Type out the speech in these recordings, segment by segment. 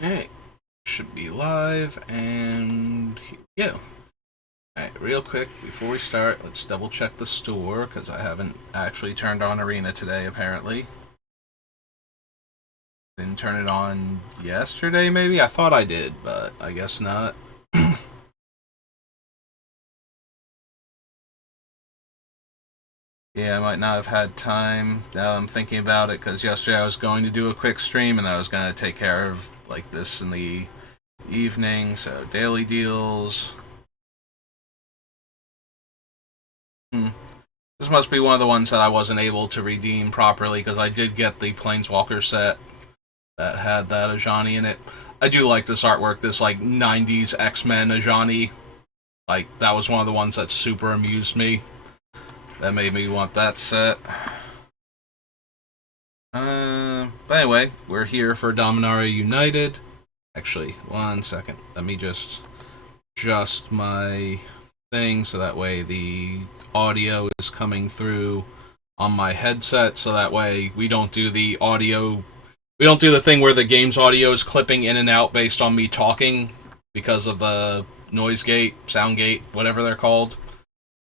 Alright, should be live, and here we go. Alright, real quick, before we start, let's double check the store, because I haven't actually turned on Arena today, apparently. Didn't turn it on yesterday, maybe? I thought I did, but I guess not. Yeah, I might not have had time, now I'm thinking about it, because yesterday I was going to do a quick stream, and I was going to take care of, like, this in the evening, so daily deals. This must be one of the ones that I wasn't able to redeem properly, because I did get the Planeswalker set that had that Ajani in it. I do like this artwork, this like 90s X-Men Ajani. Like, that was one of the ones that super amused me. That made me want that set. But anyway, we're here for Dominaria United. Actually, one second. Let me just adjust my thing so that way the audio is coming through on my headset, so that way we don't do the audio. We don't do the thing where the game's audio is clipping in and out based on me talking because of the noise gate, sound gate, whatever they're called.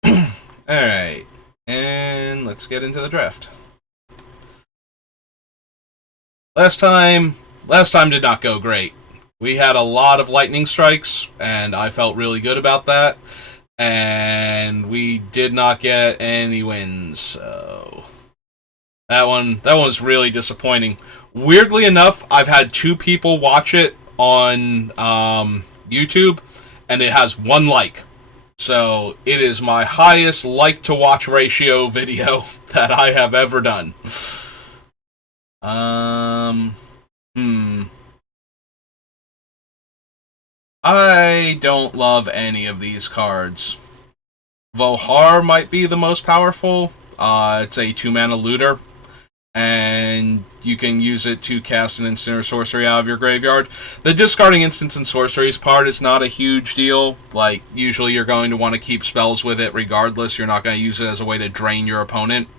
Alright, and let's get into the draft. Last time did not go great. We had a lot of lightning strikes, and I felt really good about that. And we did not get any wins, so that one was really disappointing. Weirdly enough, I've had two people watch it on YouTube, and it has one like. So it is my highest like to watch ratio video that I have ever done. I don't love any of these cards. Vohar might be the most powerful. It's a 2-mana looter, and you can use it to cast an instant or sorcery out of your graveyard. The discarding instants and sorceries part is not a huge deal. Like, usually you're going to want to keep spells with it regardless. You're not going to use it as a way to drain your opponent.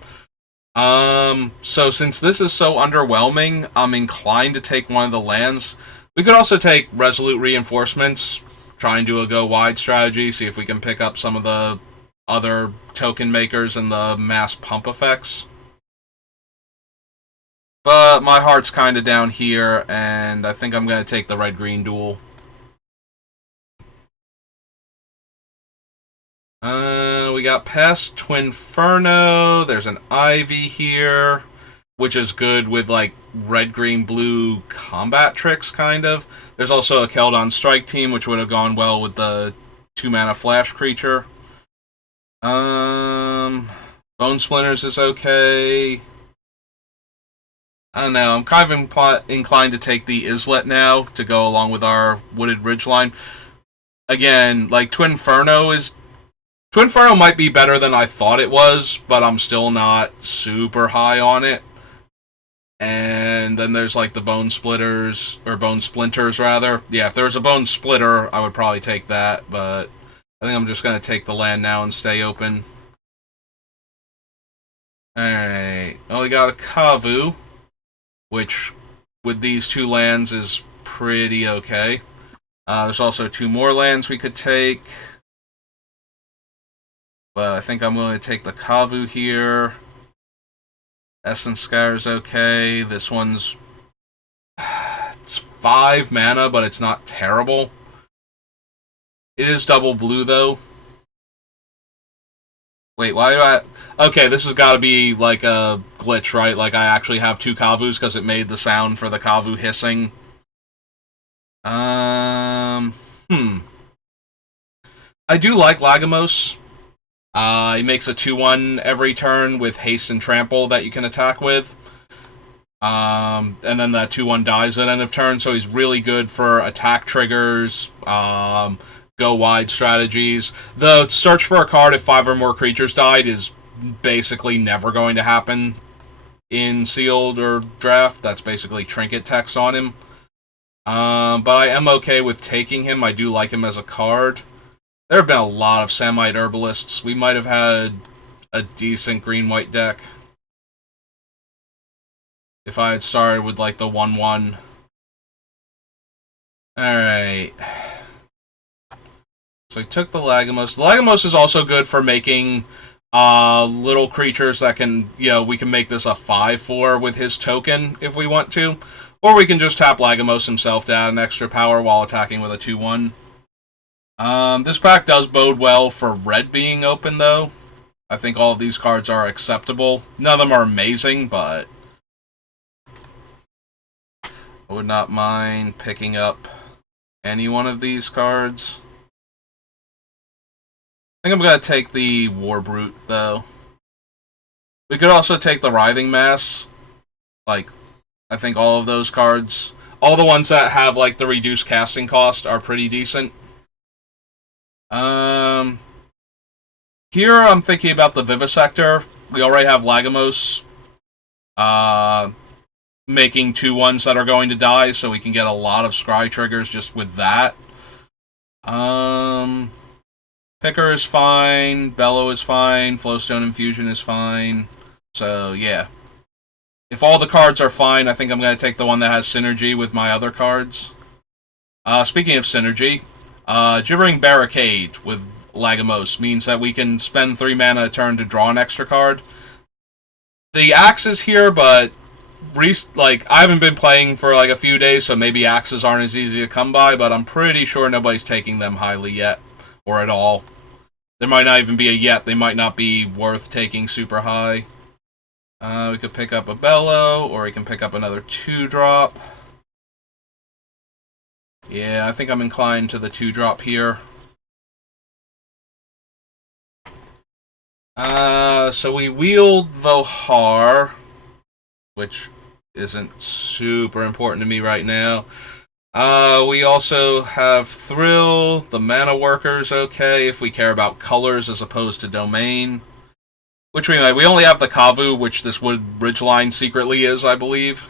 So since this is so underwhelming, I'm inclined to take one of the lands. We could also take Resolute Reinforcements, try and do a go-wide strategy, see if we can pick up some of the other token makers and the mass pump effects. But my heart's kind of down here, and I think I'm going to take the red-green duel. We got past Twinferno. There's an Ivy here, which is good with, like, red, green, blue combat tricks, kind of. There's also a Keldon Strike Team, which would have gone well with the 2-mana flash creature. Bone Splinters is okay. I don't know, I'm kind of inclined to take the Islet now to go along with our Wooded Ridgeline. Again, like, Twinferno might be better than I thought it was, but I'm still not super high on it. And then there's like the Bone Splitters, or Bone Splinters rather. Yeah, if there was a Bone Splitter, I would probably take that, but I think I'm just going to take the land now and stay open. Alright, well, we got a Kavu, which with these two lands is pretty okay. There's also two more lands we could take. But I think I'm going to take the Kavu here. Essence Skyre's okay. This one's... It's 5 mana, but it's not terrible. It is double blue, though. Wait, why do I... Okay, this has got to be like a glitch, right? Like I actually have 2 Kavus because it made the sound for the Kavu hissing. I do like Lagomos. He makes a 2-1 every turn with haste and trample that you can attack with. And then that 2-1 dies at end of turn, so he's really good for attack triggers, go-wide strategies. The search for a card if 5 or more creatures died is basically never going to happen in Sealed or Draft. That's basically trinket text on him. But I am okay with taking him. I do like him as a card. There have been a lot of Samite Herbalists. We might have had a decent green-white deck if I had started with, like, the 1-1. Alright. So I took the Lagomos. The Lagomos is also good for making little creatures that can, we can make this a 5/4 with his token if we want to. Or we can just tap Lagomos himself to add an extra power while attacking with a 2/1. This pack does bode well for red being open, though. I think all of these cards are acceptable. None of them are amazing, but I would not mind picking up any one of these cards. I think I'm going to take the War Brute, though. We could also take the Writhing Mass. Like, I think all of those cards, all the ones that have, like, the reduced casting cost are pretty decent. Here I'm thinking about the Vivisector. We already have Lagomos making 2/1s that are going to die, so we can get a lot of Scry triggers just with that. Picker is fine, Bellow is fine, Flowstone Infusion is fine. So, yeah. If all the cards are fine, I think I'm going to take the one that has synergy with my other cards. Speaking of synergy, Gibbering Barricade with Lagomos means that we can spend 3 mana a turn to draw an extra card. The axe is here, but I haven't been playing for like a few days, so maybe axes aren't as easy to come by, but I'm pretty sure nobody's taking them highly yet, or at all. There might not even be a yet, they might not be worth taking super high. We could pick up a Bellow, or we can pick up another 2-drop. Yeah, I think I'm inclined to the 2-drop here. So we wield Vohar, which isn't super important to me right now. We also have Thrill, the Mana Worker's okay if we care about colors as opposed to domain. Which we might. We only have the Kavu, which this Wood Ridgeline secretly is, I believe.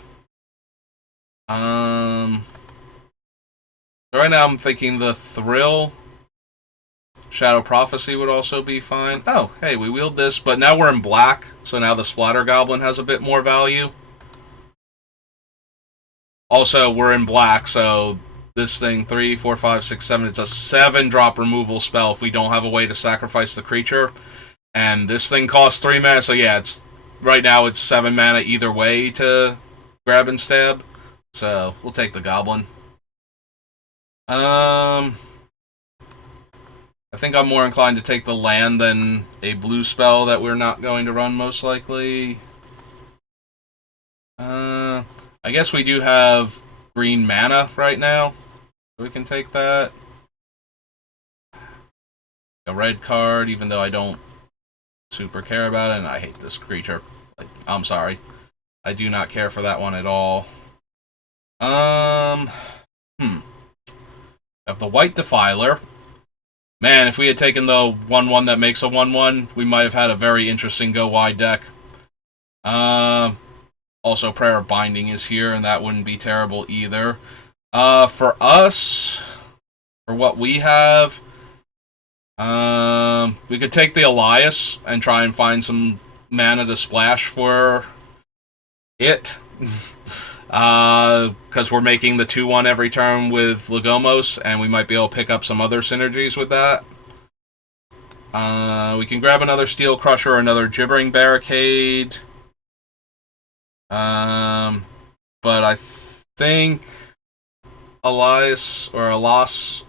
Right now I'm thinking the Thrill. Shadow Prophecy would also be fine. Oh, hey, we wield this, but now we're in black, so now the Splatter Goblin has a bit more value. Also, we're in black, so this thing, 3, 4, 5, 6, 7, it's a 7-drop removal spell if we don't have a way to sacrifice the creature. And this thing costs 3 mana, so yeah, right now it's 7 mana either way to grab and stab. So, we'll take the Goblin. I think I'm more inclined to take the land than a blue spell that we're not going to run, most likely. I guess we do have green mana right now. So we can take that. A red card, even though I don't super care about it, and I hate this creature. I'm sorry. I do not care for that one at all. Have the White Defiler. Man, if we had taken the 1/1 that makes a 1/1, we might have had a very interesting go-wide deck. Also, Prayer of Binding is here, and that wouldn't be terrible either. For us, for what we have, we could take the Elias and try and find some mana to splash for it. Because we're making the 2/1 every turn with Lagomos, and we might be able to pick up some other synergies with that. We can grab another Steel Crusher or another Gibbering Barricade. But I think Alas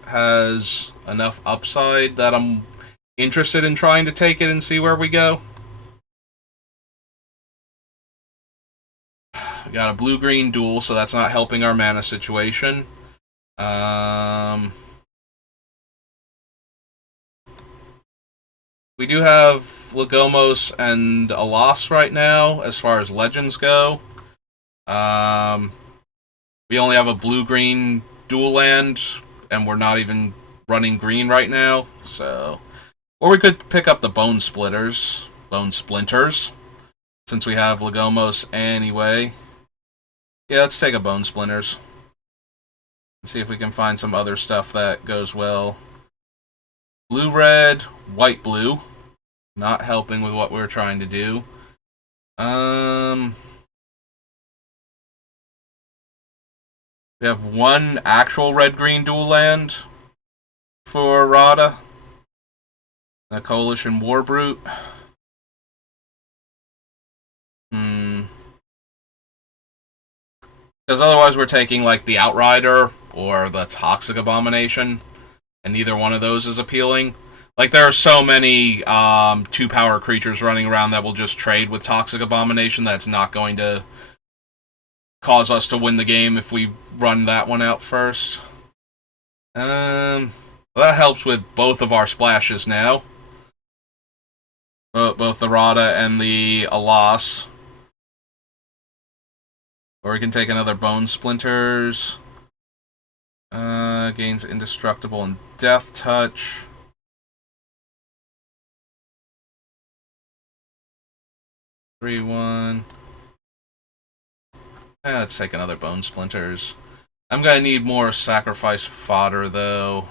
has enough upside that I'm interested in trying to take it and see where we go. We got a blue-green duel, so that's not helping our mana situation. We do have Lagomos and Alas right now, as far as legends go. We only have a blue-green dual land, and we're not even running green right now, so... Or we could pick up the Bone Splinters, since we have Lagomos anyway. Yeah, let's take a Bone Splinters. Let's see if we can find some other stuff that goes well. Blue-red, white-blue. Not helping with what we're trying to do. We We have one actual red-green dual land for Rada. A Coalition Warbrute. Because otherwise we're taking, like, the Outrider or the Toxic Abomination, and neither one of those is appealing. Like, there are so many 2-power creatures running around that will just trade with Toxic Abomination that's not going to cause us to win the game if we run that one out first. Well, that helps with both of our splashes now. Both the Rada and the Alas. Or we can take another Bone Splinters. Gains Indestructible and Death Touch. Three, 1. Let's take another Bone Splinters. I'm gonna need more sacrifice fodder, though.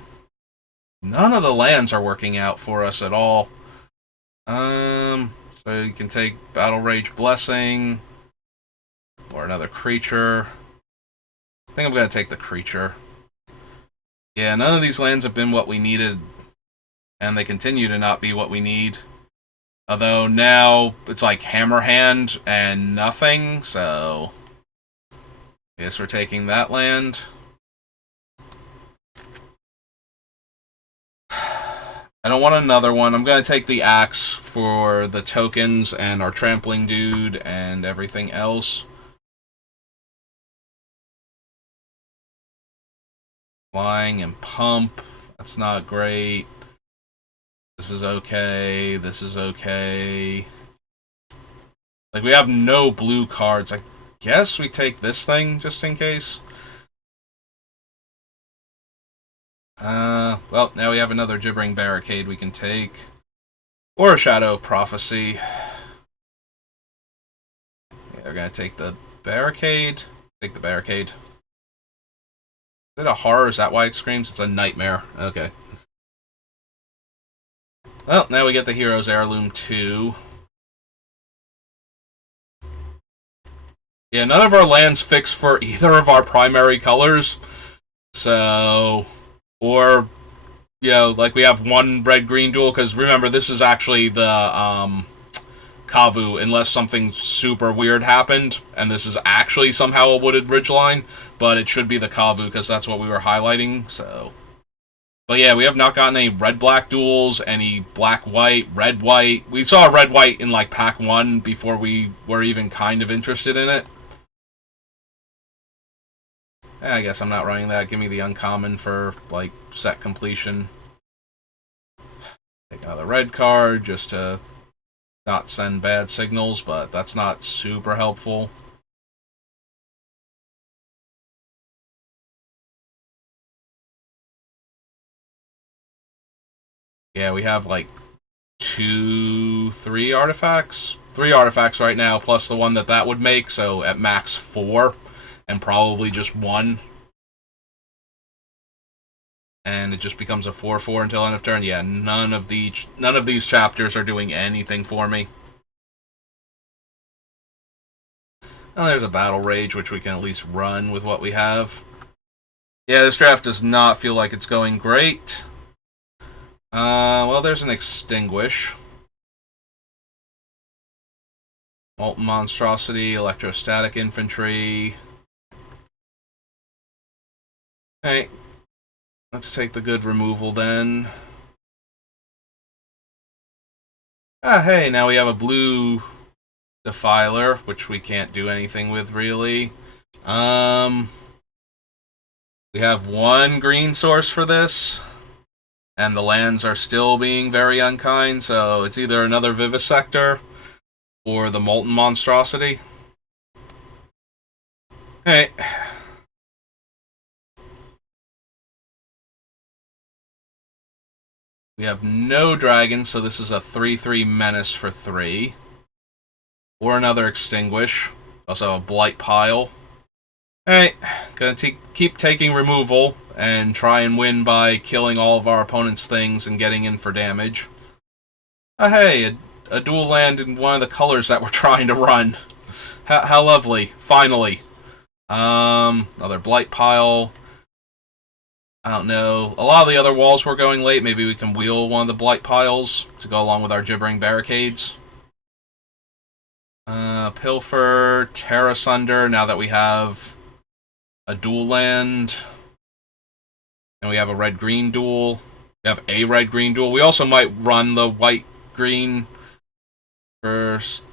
None of the lands are working out for us at all. So you can take Battle Rage Blessing. Or another creature. I think I'm gonna take the creature. Yeah, none of these lands have been what we needed. And they continue to not be what we need. Although now it's like Hammer Hand and nothing, so I guess we're taking that land. I don't want another one. I'm going to take the Axe for the tokens and our Trampling Dude and everything else. Flying and Pump. That's not great. This is okay. This is okay. Like, we have no blue cards. I guess we take this thing just in case. Well, now we have another Gibbering Barricade we can take. Or a Shadow of Prophecy. Yeah, we're gonna take the Barricade. Take the Barricade. Is it a horror? Is that why it screams? It's a nightmare. Okay. Well, now we get the Hero's Heirloom 2. Yeah, none of our lands fix for either of our primary colors. So, or, you know, like we have one red-green duel, because remember, this is actually the Kavu, unless something super weird happened, and this is actually somehow a Wooded Ridgeline, but it should be the Kavu, because that's what we were highlighting, so. But yeah, we have not gotten any red-black duels, any black-white, red-white. We saw red-white in, like, Pack 1 before we were even kind of interested in it. I guess I'm not running that. Give me the uncommon for, like, set completion. Take another red card just to not send bad signals, but that's not super helpful. Yeah, we have, like, 3 artifacts? 3 artifacts right now, plus the one that would make, so at max 4. And probably just 1. And it just becomes a 4/4 until end of turn. Yeah, none of these chapters are doing anything for me. Well, there's a Battle Rage, which we can at least run with what we have. Yeah, this draft does not feel like it's going great. Well, there's an Extinguish. Molten Monstrosity, Electrostatic Infantry. Hey, let's take the good removal then. Hey, now we have a blue Defiler, which we can't do anything with, really. We have 1 green source for this, and the lands are still being very unkind, so it's either another Vivisector or the Molten Monstrosity. Hey. We have no dragons, so this is a 3/3 Menace for 3. Or another Extinguish. Also a Blight Pile. Alright, gonna keep taking removal and try and win by killing all of our opponent's things and getting in for damage. Hey, a dual land in one of the colors that we're trying to run. How lovely, finally. Another blight pile. I don't know. A lot of the other walls were going late. Maybe we can wheel one of the blight piles to go along with our gibbering barricades. Pilfer, Terra Sunder, now that we have a dual land. And we have a red-green duel. We have a red-green duel. We also might run the white-green first.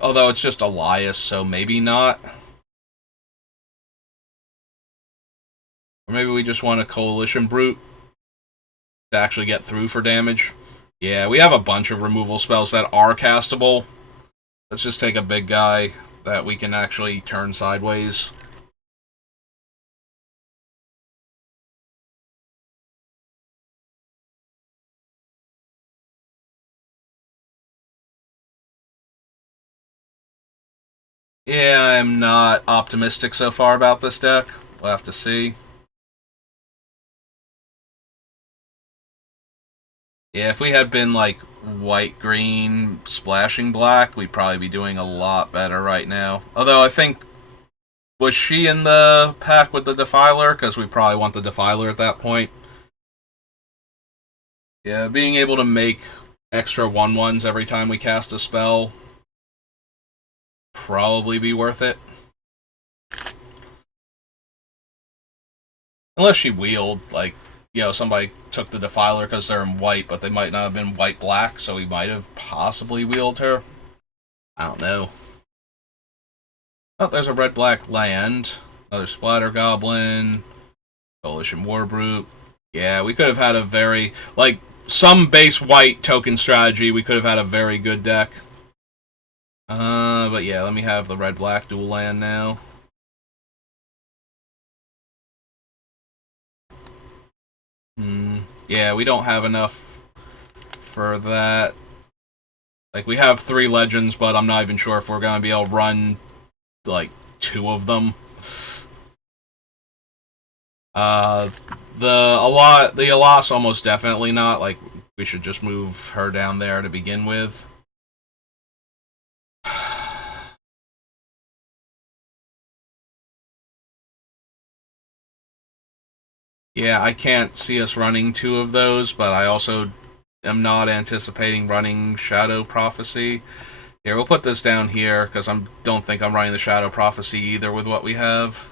Although it's just Elias, so maybe not. Or maybe we just want a Coalition Brute to actually get through for damage. Yeah, we have a bunch of removal spells that are castable. Let's just take a big guy that we can actually turn sideways. Yeah, I'm not optimistic so far about this deck. We'll have to see. Yeah, if we had been like white, green, splashing black, we'd probably be doing a lot better right now. Although I think, was she in the pack with the Defiler? Because we probably want the Defiler at that point. Yeah, being able to make extra 1/1s every time we cast a spell probably be worth it. Unless she wheeled, like, somebody took the Defiler because they're in white, but they might not have been white-black, so we might have possibly wheeled her. I don't know. Oh, there's a red-black land. Another Splatter Goblin. Coalition Warbrute. Yeah, we could have had a very, like, some base white token strategy. We could have had a very good deck. But yeah, let me have the red-black dual land now. Yeah, we don't have enough for that. Like, we have 3 legends, but I'm not even sure if we're gonna be able to run, like, 2 of them. The Alas almost definitely not. Like, we should just move her down there to begin with. Yeah, I can't see us running 2 of those, but I also am not anticipating running Shadow Prophecy. Here, we'll put this down here, because I don't think I'm running the Shadow Prophecy either with what we have.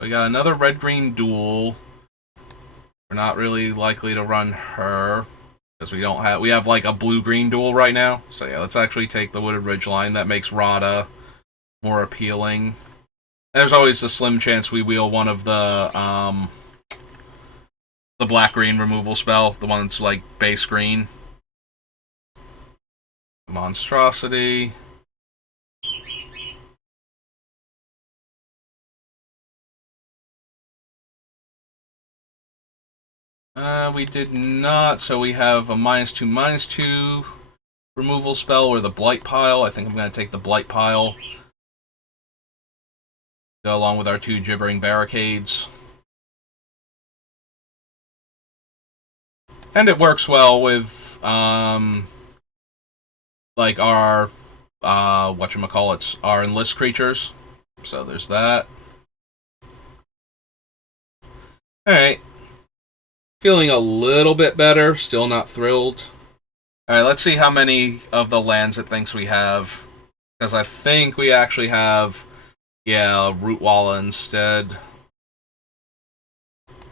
We got another red-green duel. We're not really likely to run her, because we have like a blue-green duel right now. So yeah, let's actually take the Wooded Ridgeline. That makes Rada more appealing. There's always a slim chance we wheel one of the black-green removal spell, the one that's like base green. Monstrosity. We did not, so we have a -2/-2 removal spell or the Blight Pile. I think I'm going to take the Blight Pile. Go along with our 2 Gibbering Barricades. And it works well with, like our, whatchamacallits, our Enlist creatures. So there's that. Alright. Feeling a little bit better, still not thrilled. Alright, let's see how many of the lands it thinks we have. Because I think we actually have, yeah, Rootwalla instead.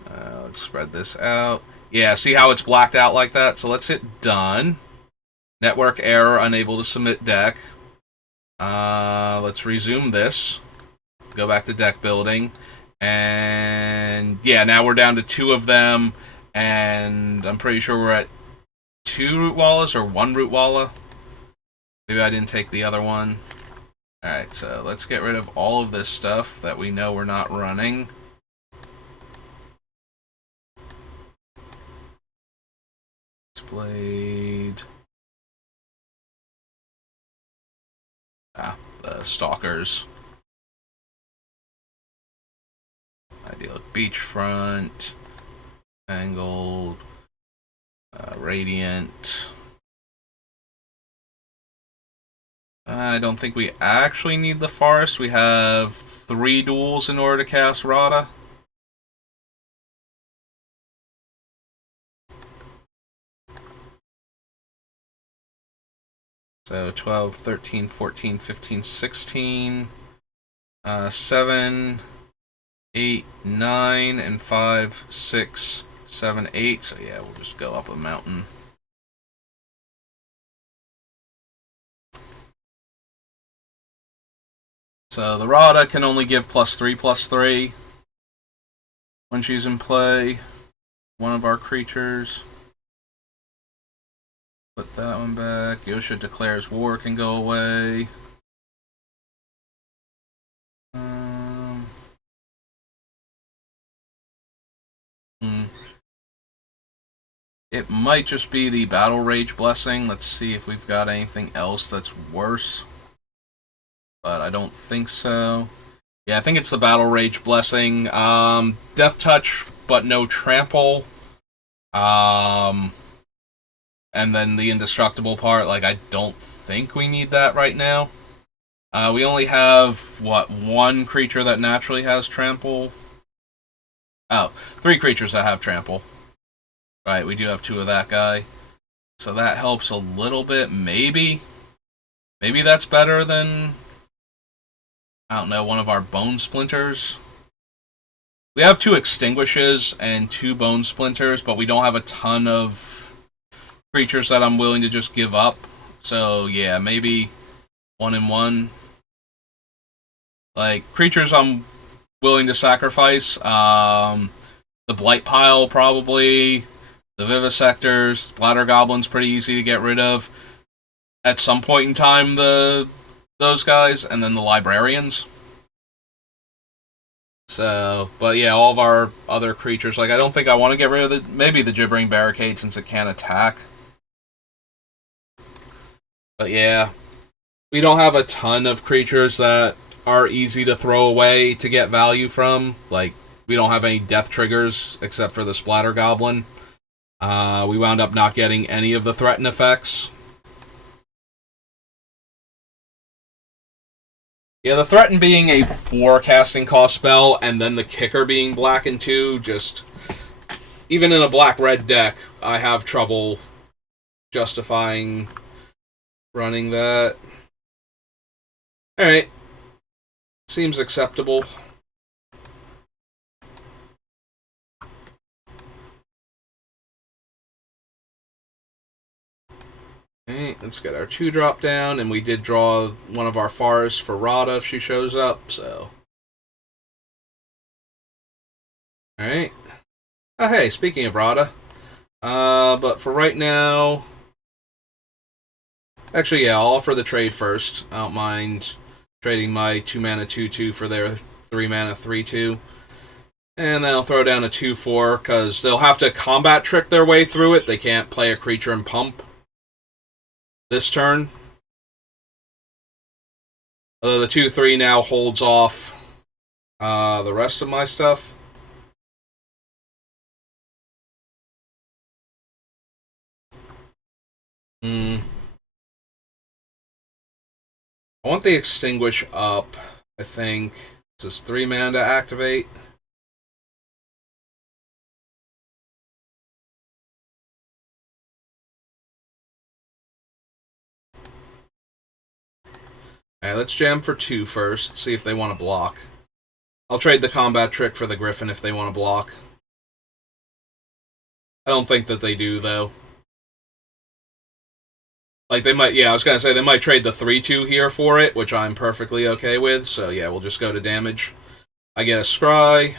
Let's spread this out. Yeah, see how it's blacked out like that? So let's hit done. Network error, unable to submit deck. Let's resume this. Go back to deck building. And yeah, now we're down to 2 of them. And I'm pretty sure we're at 2 Rootwallas or 1 Rootwalla. Maybe I didn't take the other one. Alright, so let's get rid of all of this stuff that we know we're not running. Blade. The Stalkers. Idyllic Beachfront. Angled. Radiant. I don't think we actually need the forest. We have 3 duels in order to cast Rada. So 12, 13, 14, 15, 16, 7, 8, 9, and 5, 6, 7, 8. So yeah, we'll just go up a mountain. So the Rada can only give +3/+3 when she's in play. One of our creatures. Put that one back. Yosha declares war can go away. It might just be the Battle Rage Blessing. Let's see if we've got anything else that's worse. But I don't think so. Yeah, I think it's the Battle Rage Blessing. Death Touch, but no Trample. And then the Indestructible part, like, I don't think we need that right now. We only have, one creature that naturally has Trample? Oh, 3 creatures that have Trample. Right, we do have 2 of that guy. So that helps a little bit, maybe. Maybe that's better than, I don't know, one of our Bone Splinters. We have 2 Extinguishes and 2 Bone Splinters, but we don't have a ton of creatures that I'm willing to just give up. So yeah, maybe 1 and 1. Like, creatures I'm willing to sacrifice. The Blight Pile, probably. The Vivisectors, Splatter Goblin's pretty easy to get rid of. At some point in time, those guys, and then the Librarians. So, but yeah, all of our other creatures, like, I don't think I want to get rid of maybe the Gibbering Barricade since it can't attack. But yeah, we don't have a ton of creatures that are easy to throw away to get value from. Like, we don't have any death triggers except for the Splatter Goblin. We wound up not getting any of the threaten effects. Yeah, the threaten being a 4 casting cost spell, and then the kicker being black and 2, just, even in a black-red deck, I have trouble justifying running that. Alright. Seems acceptable. Alright, let's get our 2-drop down, and we did draw one of our forests for Rada if she shows up, so. Alright. Oh, hey, speaking of Rada. But for right now. Actually, yeah, I'll offer the trade first. I don't mind trading my 2-mana 2/2 for their 3-mana 3/2. And then I'll throw down a 2/4, because they'll have to combat trick their way through it. They can't play a creature and pump this turn. Although the 2/3 now holds off the rest of my stuff. I want the Extinguish up, I think. This is 3 mana to activate. Alright, let's jam for 2 first, see if they want to block. I'll trade the combat trick for the Griffin if they want to block. I don't think that they do, though. Like, they might, yeah, I was gonna say, they might trade the 3/2 here for it, which I'm perfectly okay with, so yeah, we'll just go to damage. I get a Scry.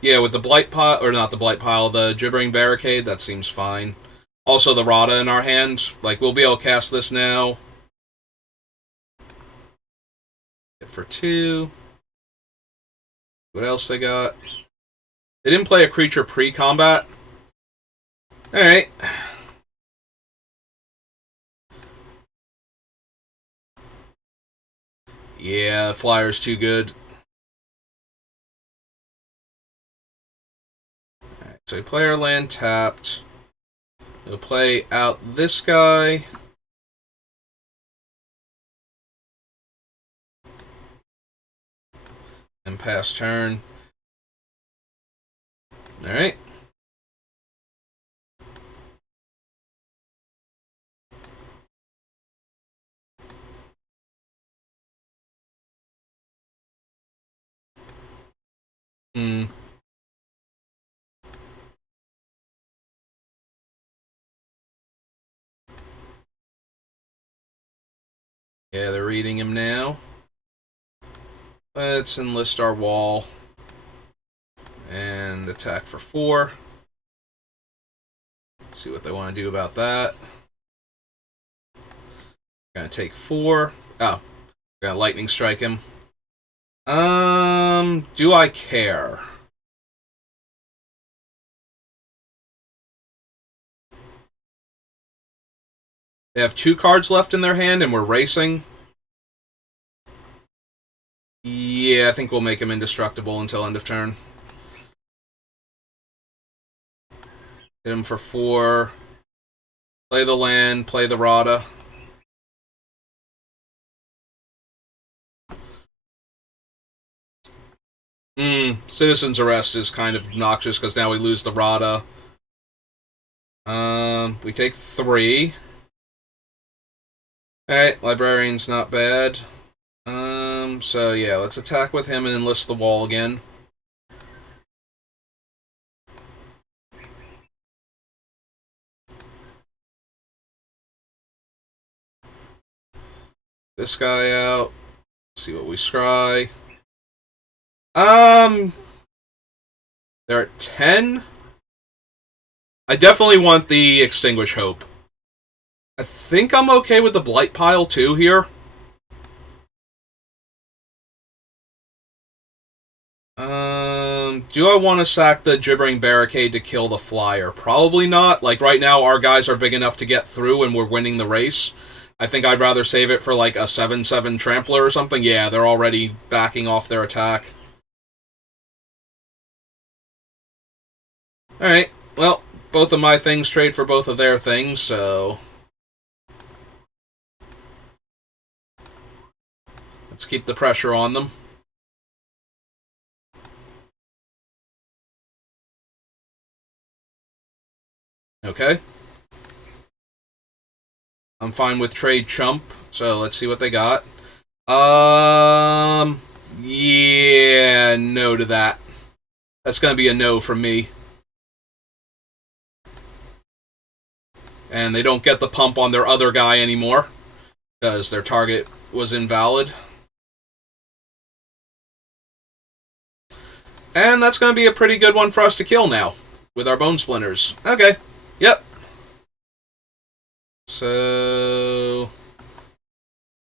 Yeah, with the Blight Pile, or not the Blight Pile, the Gibbering Barricade, that seems fine. Also, the Rada in our hand, like, we'll be able to cast this now. Hit for 2. What else they got? They didn't play a creature pre-combat. Alright. Yeah, Flyer's too good. Alright, so player land tapped. We'll play out this guy. And pass turn. Alright. Hmm. Yeah, they're reading him now. Let's enlist our wall. And attack for 4. See what they want to do about that. Gonna take 4. Oh, gonna lightning strike him. Do I care? They have 2 cards left in their hand, and we're racing. Yeah, I think we'll make him indestructible until end of turn. Hit him for 4. Play the land, play the Rada. Citizen's Arrest is kind of obnoxious because now we lose the Rada. We take 3. Alright, Librarian's not bad. So yeah, let's attack with him and enlist the wall again. This guy out. See what we scry. They're at 10. I definitely want the Extinguish Hope. I think I'm okay with the Blight Pile too here. Do I want to sack the Gibbering Barricade to kill the Flyer? Probably not. Like, right now, our guys are big enough to get through and we're winning the race. I think I'd rather save it for, like, a 7/7 Trampler or something. Yeah, they're already backing off their attack. Alright, well, both of my things trade for both of their things, so... let's keep the pressure on them. Okay. I'm fine with trade chump, so let's see what they got. Yeah, no to that. That's gonna be a no from me. And they don't get the pump on their other guy anymore, because their target was invalid. And that's gonna be a pretty good one for us to kill now, with our Bone Splinters. Okay, yep. So...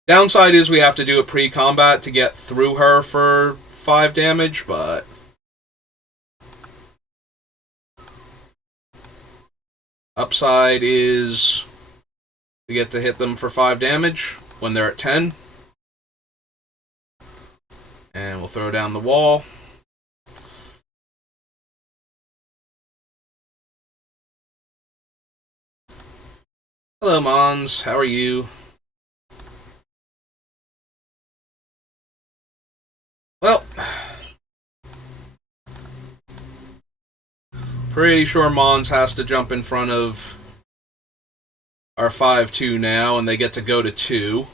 downside is we have to do a pre-combat to get through her for 5 damage, but... upside is we get to hit them for 5 damage when they're at 10. And we'll throw down the wall. Hello, Mons. How are you? Well, pretty sure Mons has to jump in front of our 5-2 now, and they get to go to 2.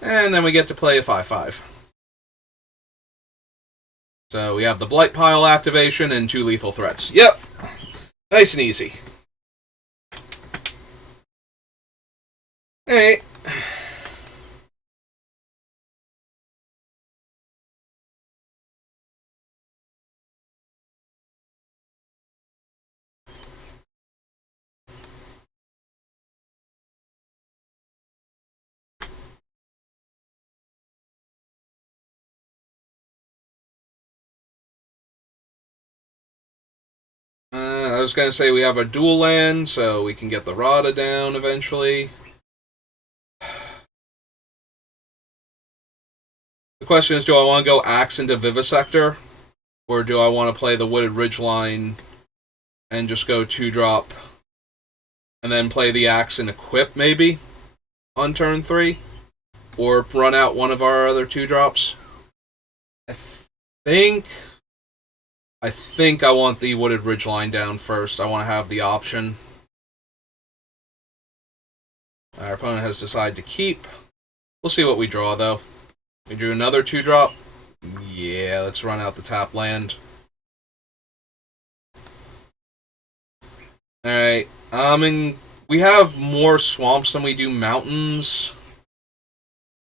And then we get to play a 5-5. So we have the Blight Pile activation and 2 lethal threats. Yep. Nice and easy. Alright. I was going to say we have a dual land, so we can get the Rada down eventually. The question is, do I want to go Axe into Vivisector? Or do I want to play the Wooded Ridgeline and just go 2-drop, and then play the axe and equip maybe on turn 3, or run out one of our other 2-drops. I think I want the Wooded Ridgeline down first. I want to have the option. Our opponent has decided to keep. We'll see what we draw, though. We drew another 2-drop. Yeah, let's run out the tap land. Alright. We have more swamps than we do mountains.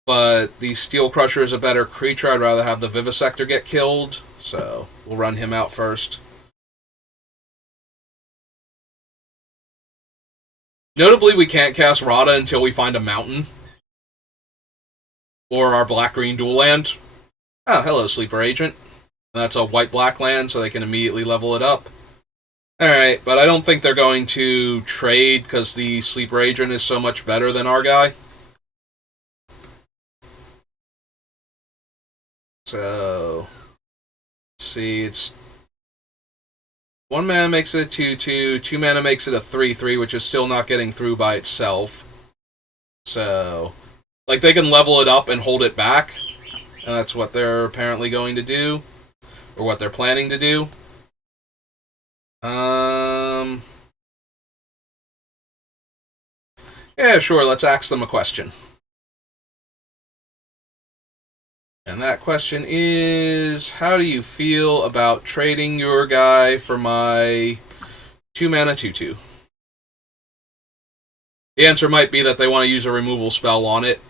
But the Steel Crusher is a better creature. I'd rather have the Vivisector get killed. So, we'll run him out first. Notably, we can't cast Rada until we find a mountain. Or our black-green dual land. Oh, hello, Sleeper Agent. That's a white-black land, so they can immediately level it up. Alright, but I don't think they're going to trade because the Sleeper Agent is so much better than our guy. So, let's see, it's 1 mana makes it a 2/2, 2 mana makes it a 3/3, which is still not getting through by itself. So, like, they can level it up and hold it back, and that's what they're apparently going to do, or what they're planning to do. Yeah, sure, let's ask them a question. And that question is, how do you feel about trading your guy for my 2-mana 2/2? The answer might be that they want to use a removal spell on it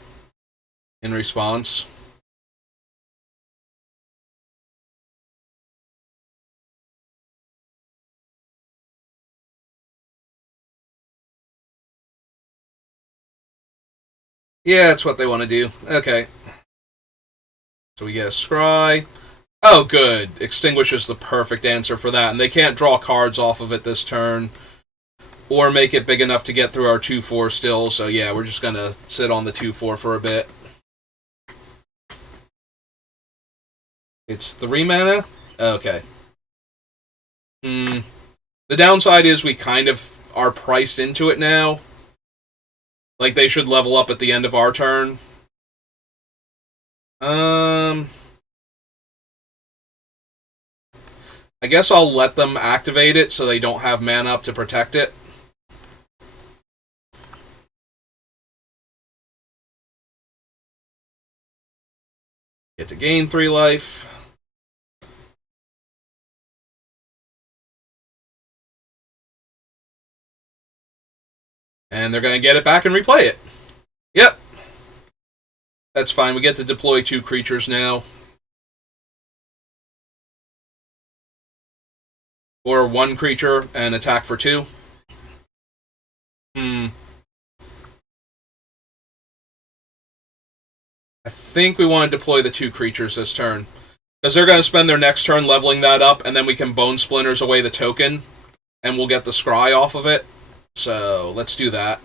in response. Yeah, that's what they want to do. Okay. So we get a Scry. Oh, good. Extinguishes the perfect answer for that. And they can't draw cards off of it this turn. Or make it big enough to get through our 2/4 still. So yeah, we're just going to sit on the 2/4 for a bit. It's 3 mana? Okay. The downside is we kind of are priced into it now. Like, they should level up at the end of our turn. I guess I'll let them activate it so they don't have mana up to protect it. Get to gain 3 life. And they're going to get it back and replay it. Yep. That's fine. We get to deploy 2 creatures now. Or 1 creature and attack for 2. I think we want to deploy the 2 creatures this turn. Because they're going to spend their next turn leveling that up, and then we can Bone Splinters away the token, and we'll get the Scry off of it. So, let's do that.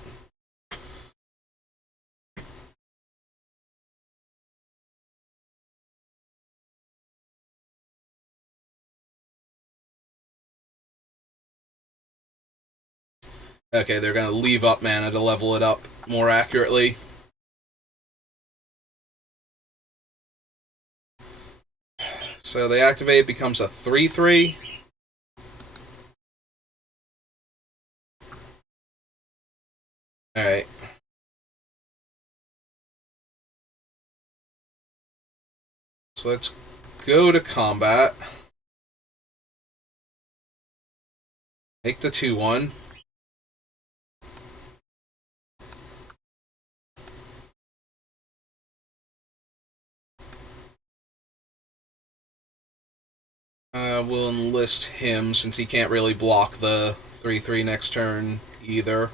Okay, they're going to leave up mana to level it up more accurately. So they activate, it becomes a 3/3. Alright. So let's go to combat. Make the 2/1. We'll enlist him since he can't really block the 3/3 next turn either.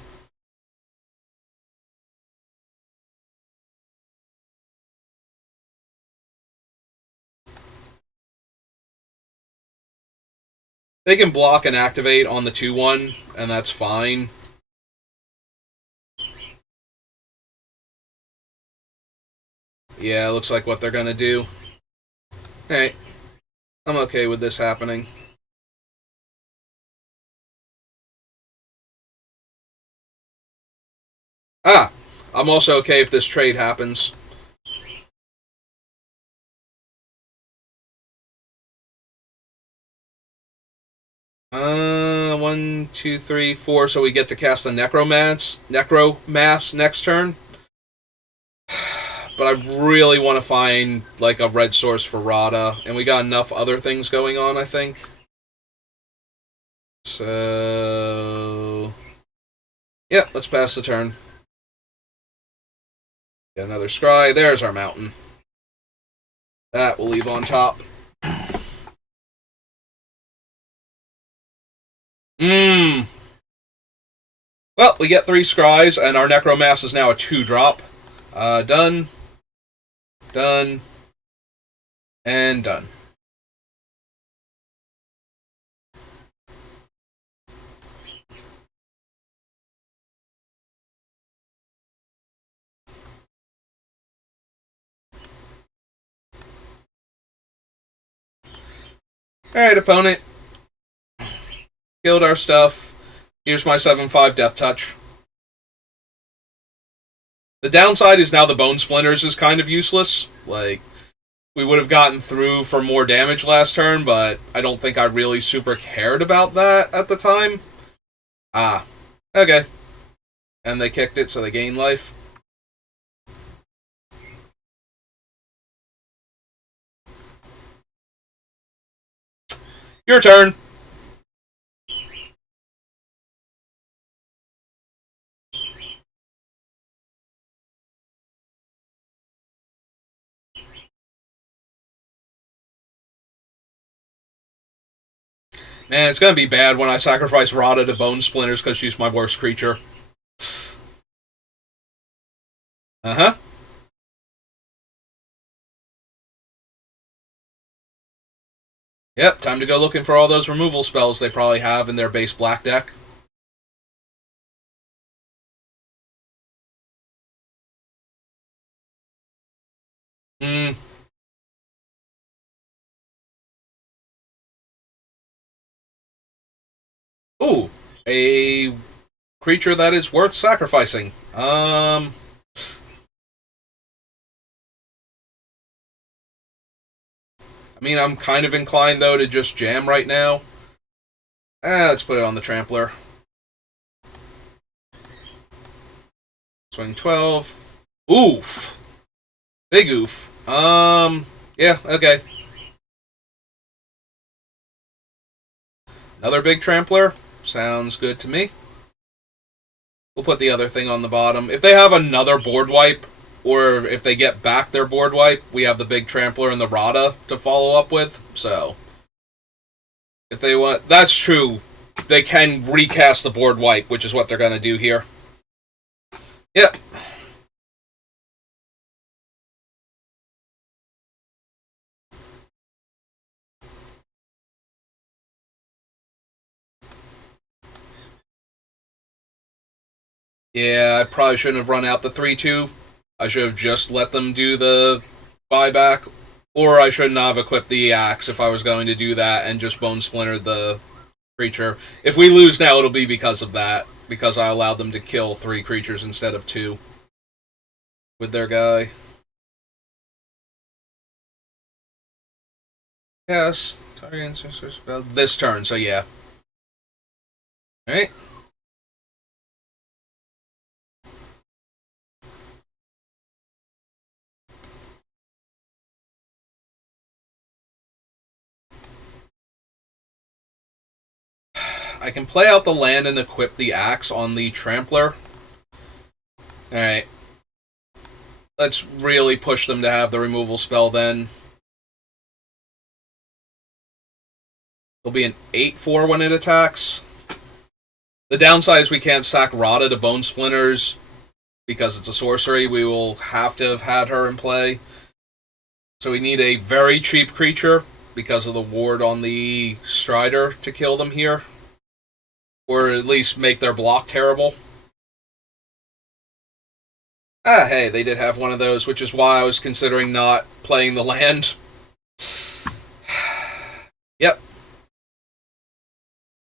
They can block and activate on the 2/1, and that's fine. Yeah, looks like what they're gonna do. Hey, I'm okay with this happening. Ah, I'm also okay if this trade happens. One, two, three, four. So we get to cast the Necromass next turn. But I really want to find like a red source for Rada, and we got enough other things going on, I think. So, yeah, let's pass the turn. Get another scry. There's our mountain. That we'll leave on top. Mmm. Well, we get 3 scries, and our Necromass is now a 2-drop. Done. Done. And done. Alright, opponent. Killed our stuff. Here's my 7/5 Death Touch. The downside is now the Bone Splinters is kind of useless. Like, we would have gotten through for more damage last turn, but I don't think I really super cared about that at the time. Ah, okay. And they kicked it, so they gain life. Your turn. Man, it's gonna be bad when I sacrifice Rada to Bone Splinters because she's my worst creature. Uh-huh. Yep, time to go looking for all those removal spells they probably have in their base black deck. Hmm. Ooh, a creature that is worth sacrificing. I mean, I'm kind of inclined, though, to just jam right now. Let's put it on the Trampler. Swing 12. Oof. Big oof. Yeah, okay. Another big Trampler. Sounds good to me. We'll put the other thing on the bottom. If they have another board wipe, or if they get back their board wipe, we have the big Trampler and the Rada to follow up with. So, if they want... That's true. They can recast the board wipe, which is what they're going to do here. Yep. Yeah, I probably shouldn't have run out the 3-2. I should have just let them do the buyback. Or I should not have equipped the axe if I was going to do that and just bone splinter the creature. If we lose now, it'll be because of that. Because I allowed them to kill 3 creatures instead of 2 with their guy. Yes. Target this turn, so yeah. Alright. I can play out the land and equip the axe on the Trampler. Alright. Let's really push them to have the removal spell then. It'll be an 8/4 when it attacks. The downside is we can't sack Rada to Bone Splinters because it's a sorcery. We will have to have had her in play. So we need a very cheap creature because of the ward on the Strider to kill them here. Or at least make their block terrible. Hey, they did have one of those, which is why I was considering not playing the land. Yep.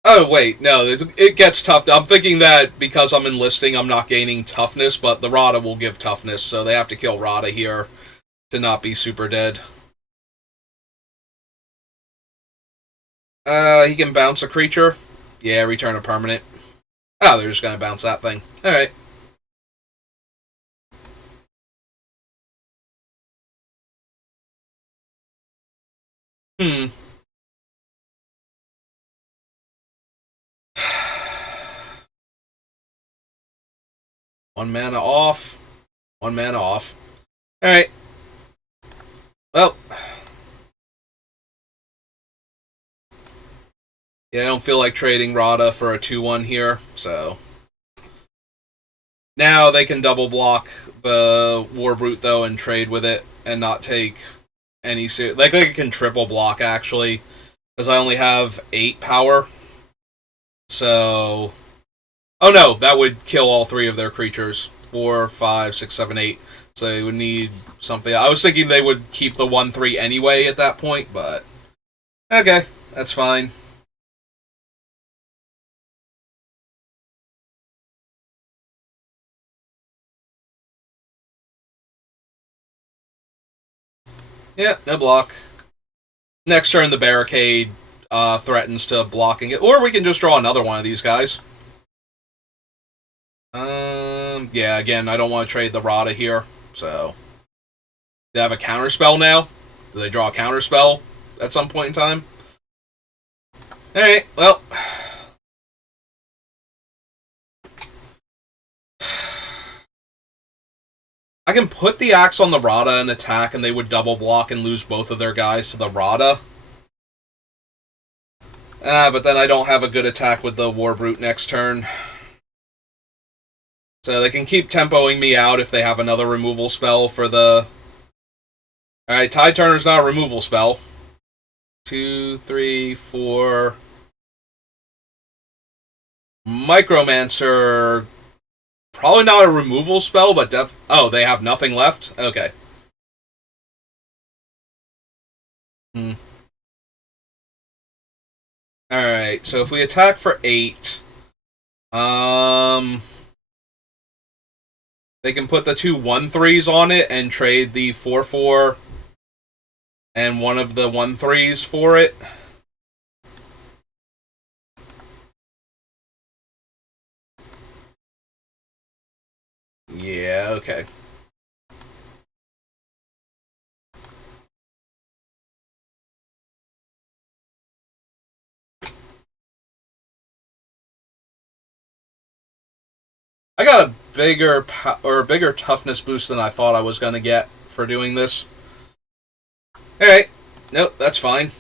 Oh, wait, no, it gets tough. I'm thinking that because I'm enlisting, I'm not gaining toughness, but the Rada will give toughness, so they have to kill Rada here to not be super dead. He can bounce a creature. Yeah, return a permanent. Oh, they're just gonna bounce that thing. Alright. Hmm. One mana off. One mana off. Alright. Well. Yeah, I don't feel like trading Rada for a 2-1 here, so. Now they can double block the Warbrute, though, and trade with it, and not take any... Like, they can triple block, actually, because I only have 8 power. So... Oh no, that would kill all 3 of their creatures. 4, 5, 6, 7, 8. So they would need something. I was thinking they would keep the 1-3 anyway at that point, but... Okay, that's fine. Yeah, no block. Next turn, the barricade threatens to blocking it. Or we can just draw another one of these guys. Yeah, again, I don't want to trade the Rada here, so... They have a counterspell now? Do they draw a counterspell at some point in time? Alright, well... I can put the axe on the Rada and attack, and they would double block and lose both of their guys to the Rada. But then I don't have a good attack with the Warbrute next turn. So they can keep tempoing me out if they have another removal spell for the... Alright, Tide Turner's not a removal spell. 2, 3, 4... Micromancer... Probably not a removal spell, but oh, they have nothing left? Okay. Hmm. Alright, so if we attack for 8... They can put the 2 1-3s on it and trade the 4-4 and one of the 1-3s for it. Yeah, okay. I got a bigger toughness boost than I thought I was going to get for doing this. Alright. Nope, that's fine.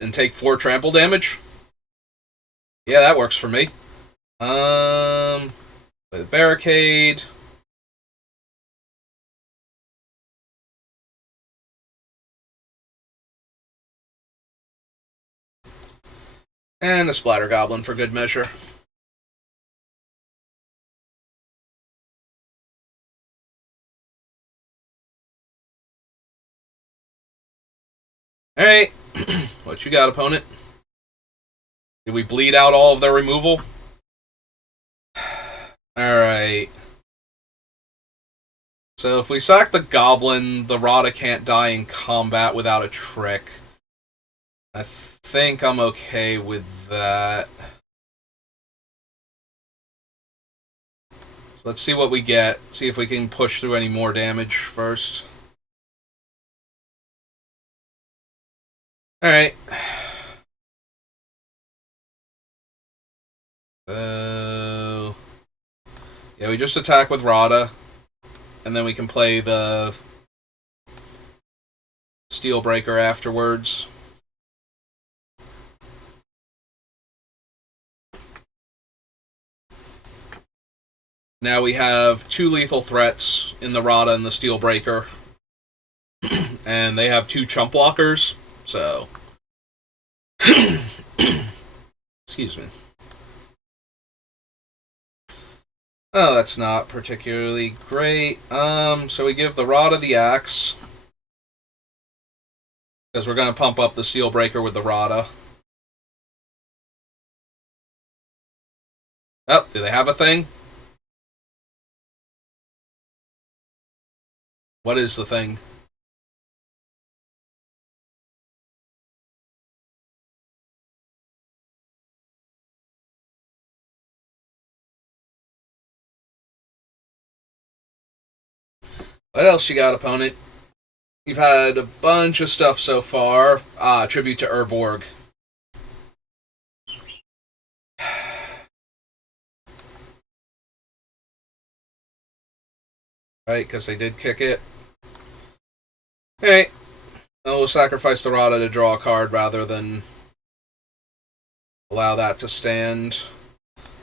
And take 4 trample damage. Yeah, that works for me. The barricade. And the Splatter Goblin for good measure. Alright. What you got, opponent? Did we bleed out all of their removal? Alright. So if we sack the Goblin, the Rada can't die in combat without a trick. I think I'm okay with that. So let's see what we get. See if we can push through any more damage first. Alright. Yeah, we just attack with Rada. And then we can play the Steelbreaker afterwards. Now we have 2 lethal threats in the Rada and the Steelbreaker. And they have 2 chump blockers, so... Excuse me. Oh, that's not particularly great. So we give the Rada the axe. Because we're going to pump up the Steelbreaker with the Rada. Oh, do they have a thing? What is the thing? What else you got, opponent? You've had a bunch of stuff so far. Tribute to Urborg. Right, because they did kick it. Hey, we'll sacrifice the Rada to draw a card rather than allow that to stand.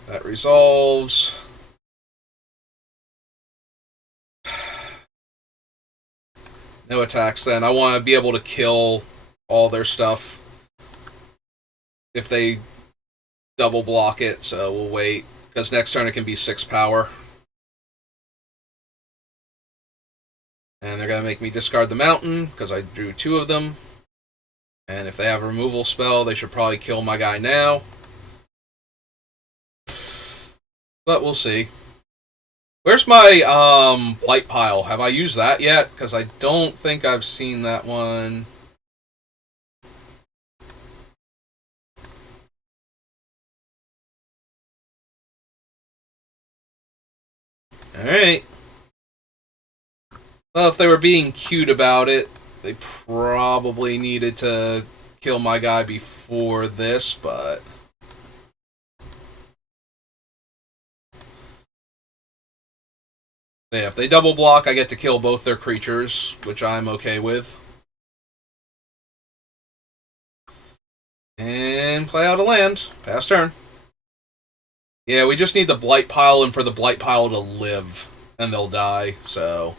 That resolves. No attacks then. I want to be able to kill all their stuff if they double block it, so we'll wait. Because next turn it can be 6 power. And they're going to make me discard the mountain, because I drew 2 of them. And if they have a removal spell, they should probably kill my guy now. But we'll see. Where's my blight pile? Have I used that yet? Because I don't think I've seen that one. Alright. Well, if they were being cute about it, they probably needed to kill my guy before this, but... yeah, if they double block, I get to kill both their creatures, which I'm okay with. And play out a land. Pass turn. Yeah, we just need the blight pile and for the blight pile to live, and they'll die, so...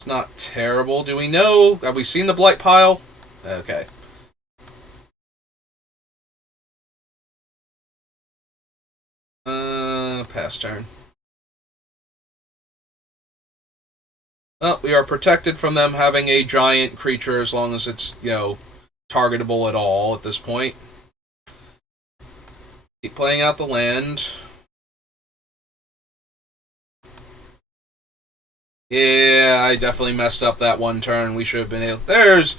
it's not terrible. Do we know? Have we seen the blight pile? Okay. Pass turn. Well, we are protected from them having a giant creature as long as it's, targetable at all at this point. Keep playing out the land. Yeah, I definitely messed up that one turn. We should have been able... There's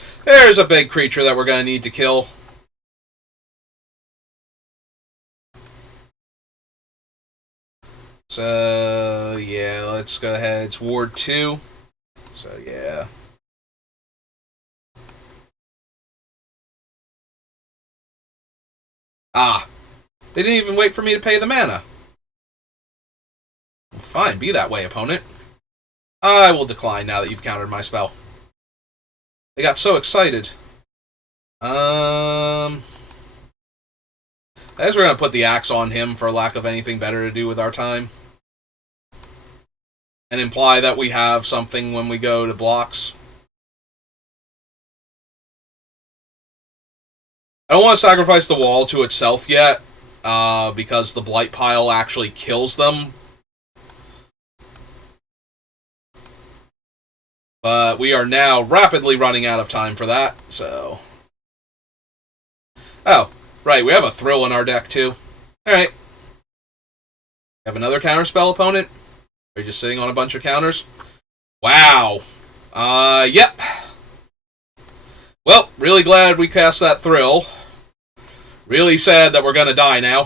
a big creature that we're going to need to kill. So, yeah, let's go ahead. It's Ward 2. So, yeah. Ah. They didn't even wait for me to pay the mana. Fine, be that way, opponent. I will decline now that you've countered my spell. They got so excited. I guess we're going to put the axe on him for lack of anything better to do with our time. And imply that we have something when we go to blocks. I don't want to sacrifice the wall to itself yet, because the blight pile actually kills them. But we are now rapidly running out of time for that, so... oh, right, we have a thrill in our deck, too. Alright. Have another counterspell, opponent? Are you just sitting on a bunch of counters? Wow. Yep. Well, really glad we cast that thrill. Really sad that we're gonna die now.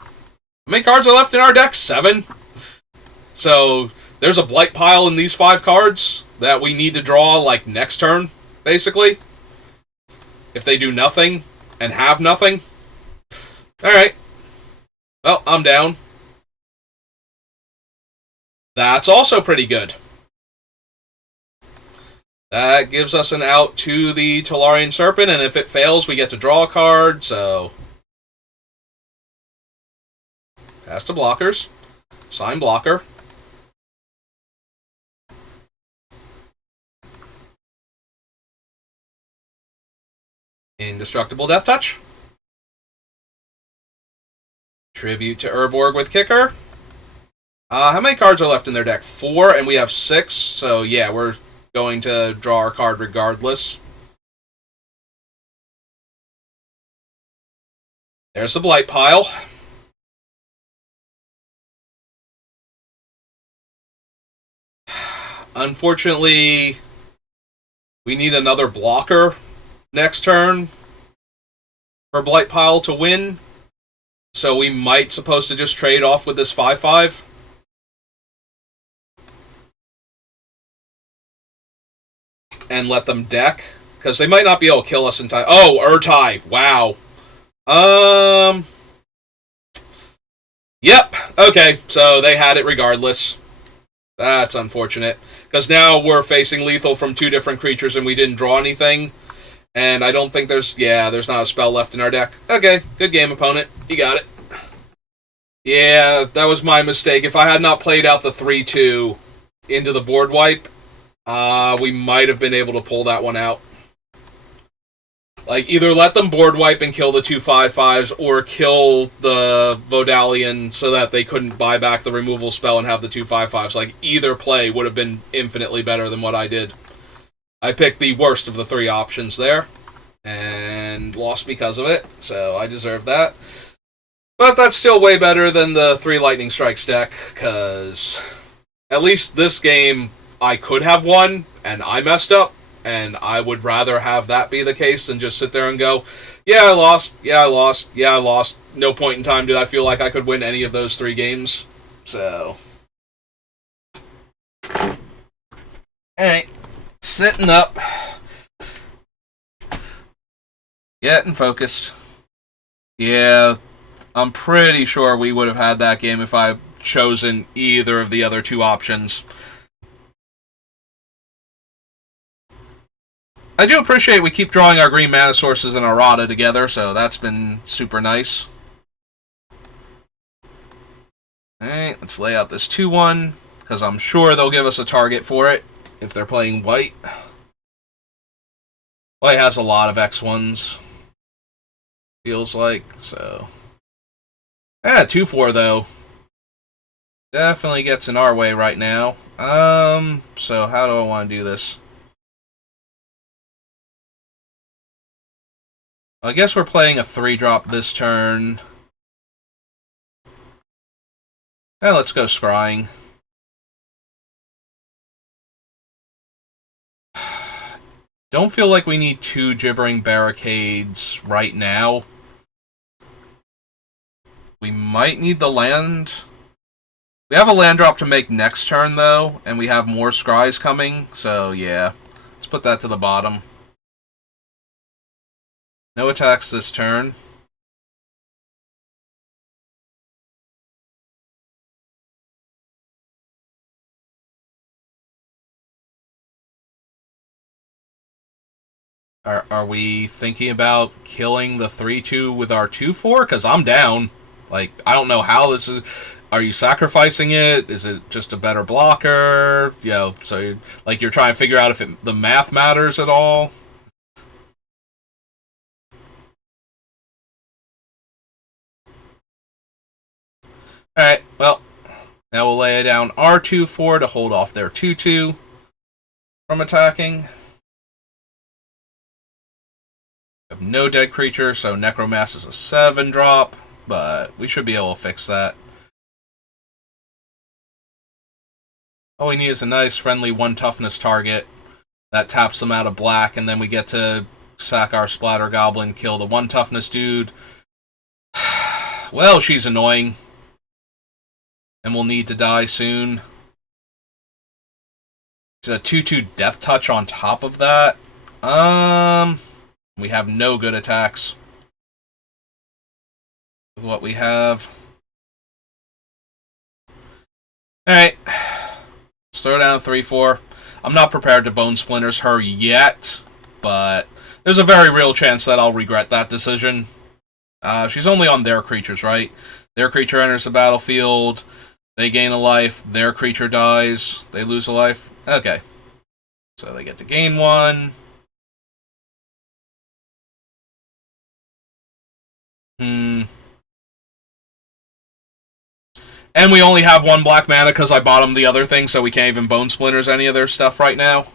How many cards are left in our deck? 7. So, there's a blight pile in these 5 cards that we need to draw, like, next turn, basically. If they do nothing and have nothing. Alright. Well, I'm down. That's also pretty good. That gives us an out to the Tolarian Serpent, and if it fails, we get to draw a card, so... pass to blockers. Sign blocker. Indestructible Death Touch. Tribute to Urborg with Kicker. How many cards are left in their deck? 4, and we have 6, so yeah, we're going to draw our card regardless. There's the blight pile. Unfortunately, we need another blocker next turn for blight pile to win. So we might supposed to just trade off with this 5/5. And let them deck. Because they might not be able to kill us in time. Oh, Urtai. Wow. Yep. Okay, so they had it regardless. That's unfortunate. Because now we're facing lethal from two different creatures and we didn't draw anything. And I don't think there's not a spell left in our deck. Okay, good game, opponent. You got it. Yeah, that was my mistake. If I had not played out the 3-2 into the board wipe, we might have been able to pull that one out. Like, either let them board wipe and kill the 2/5/5s, or kill the Vodalian so that they couldn't buy back the removal spell and have the 2/5/5s. Like, either play would have been infinitely better than what I did. I picked the worst of the three options there, and lost because of it, so I deserve that. But that's still way better than the 3 Lightning Strikes deck, because at least this game I could have won, and I messed up. And I would rather have that be the case than just sit there and go, yeah, I lost, yeah, I lost, yeah, I lost. No point in time did I feel like I could win any of those 3 games. So. Alright. Sitting up. Getting focused. Yeah, I'm pretty sure we would have had that game if I had chosen either of the other 2 options. I do appreciate we keep drawing our green mana sources and errata together, so that's been super nice. Alright, let's lay out this 2-1, because I'm sure they'll give us a target for it if they're playing white. White has a lot of X1s, feels like, so. Yeah, 2-4 though. Definitely gets in our way right now. So how do I want to do this? I guess we're playing a 3-drop this turn. And let's go scrying. Don't feel like we need 2 Gibbering Barricades right now. We might need the land. We have a land drop to make next turn, though, and we have more scries coming, so yeah. Let's put that to the bottom. No attacks this turn. Are we thinking about killing the 3-2 with our 2-4? Because I'm down. Like, I don't know how this is. Are you sacrificing it? Is it just a better blocker? You know, so you're trying to figure out if the math matters at all. Alright, well, now we'll lay down our 2-4 to hold off their 2-2 from attacking. We have no dead creature, so Necromass is a 7-drop, but we should be able to fix that. All we need is a nice, friendly 1 toughness target that taps them out of black, and then we get to sack our Splatter Goblin, kill the 1 toughness dude. Well, she's annoying. And we'll need to die soon. She's a 2-2 Death Touch on top of that. We have no good attacks with what we have. Alright. Let's throw down 3-4. I'm not prepared to Bone Splinters her yet, but there's a very real chance that I'll regret that decision. She's only on their creatures, right? Their creature enters the battlefield, they gain a life, their creature dies, they lose a life. Okay. So they get to gain 1. And we only have 1 black mana because I bought them the other thing, so we can't even Bone Splinters any of their stuff right now.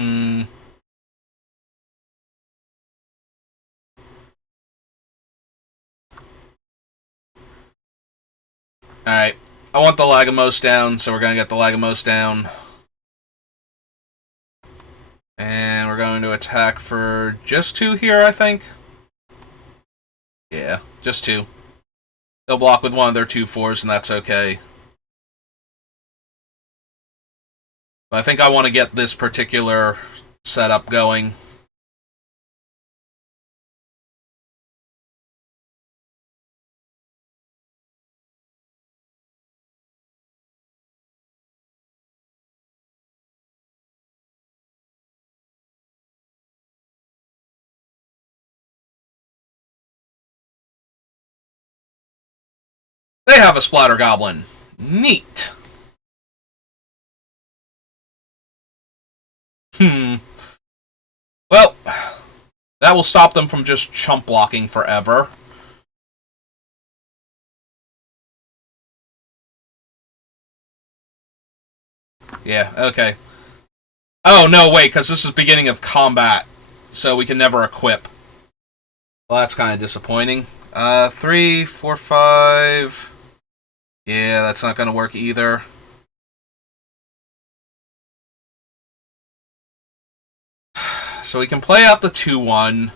Hmm. Alright. I want the Lagomos down, so we're going to get the Lagomos down. And we're going to attack for just 2 here, I think. Yeah, just 2. They'll block with one of their 2/4s, and that's okay. But I think I want to get this particular setup going. They have a Splatter Goblin. Neat. Well, that will stop them from just chump blocking forever. Yeah, okay. Oh, no, wait, because this is beginning of combat, so we can never equip. Well, that's kind of disappointing. 3, 4, 5... Yeah, that's not going to work either. So we can play out the 2/1.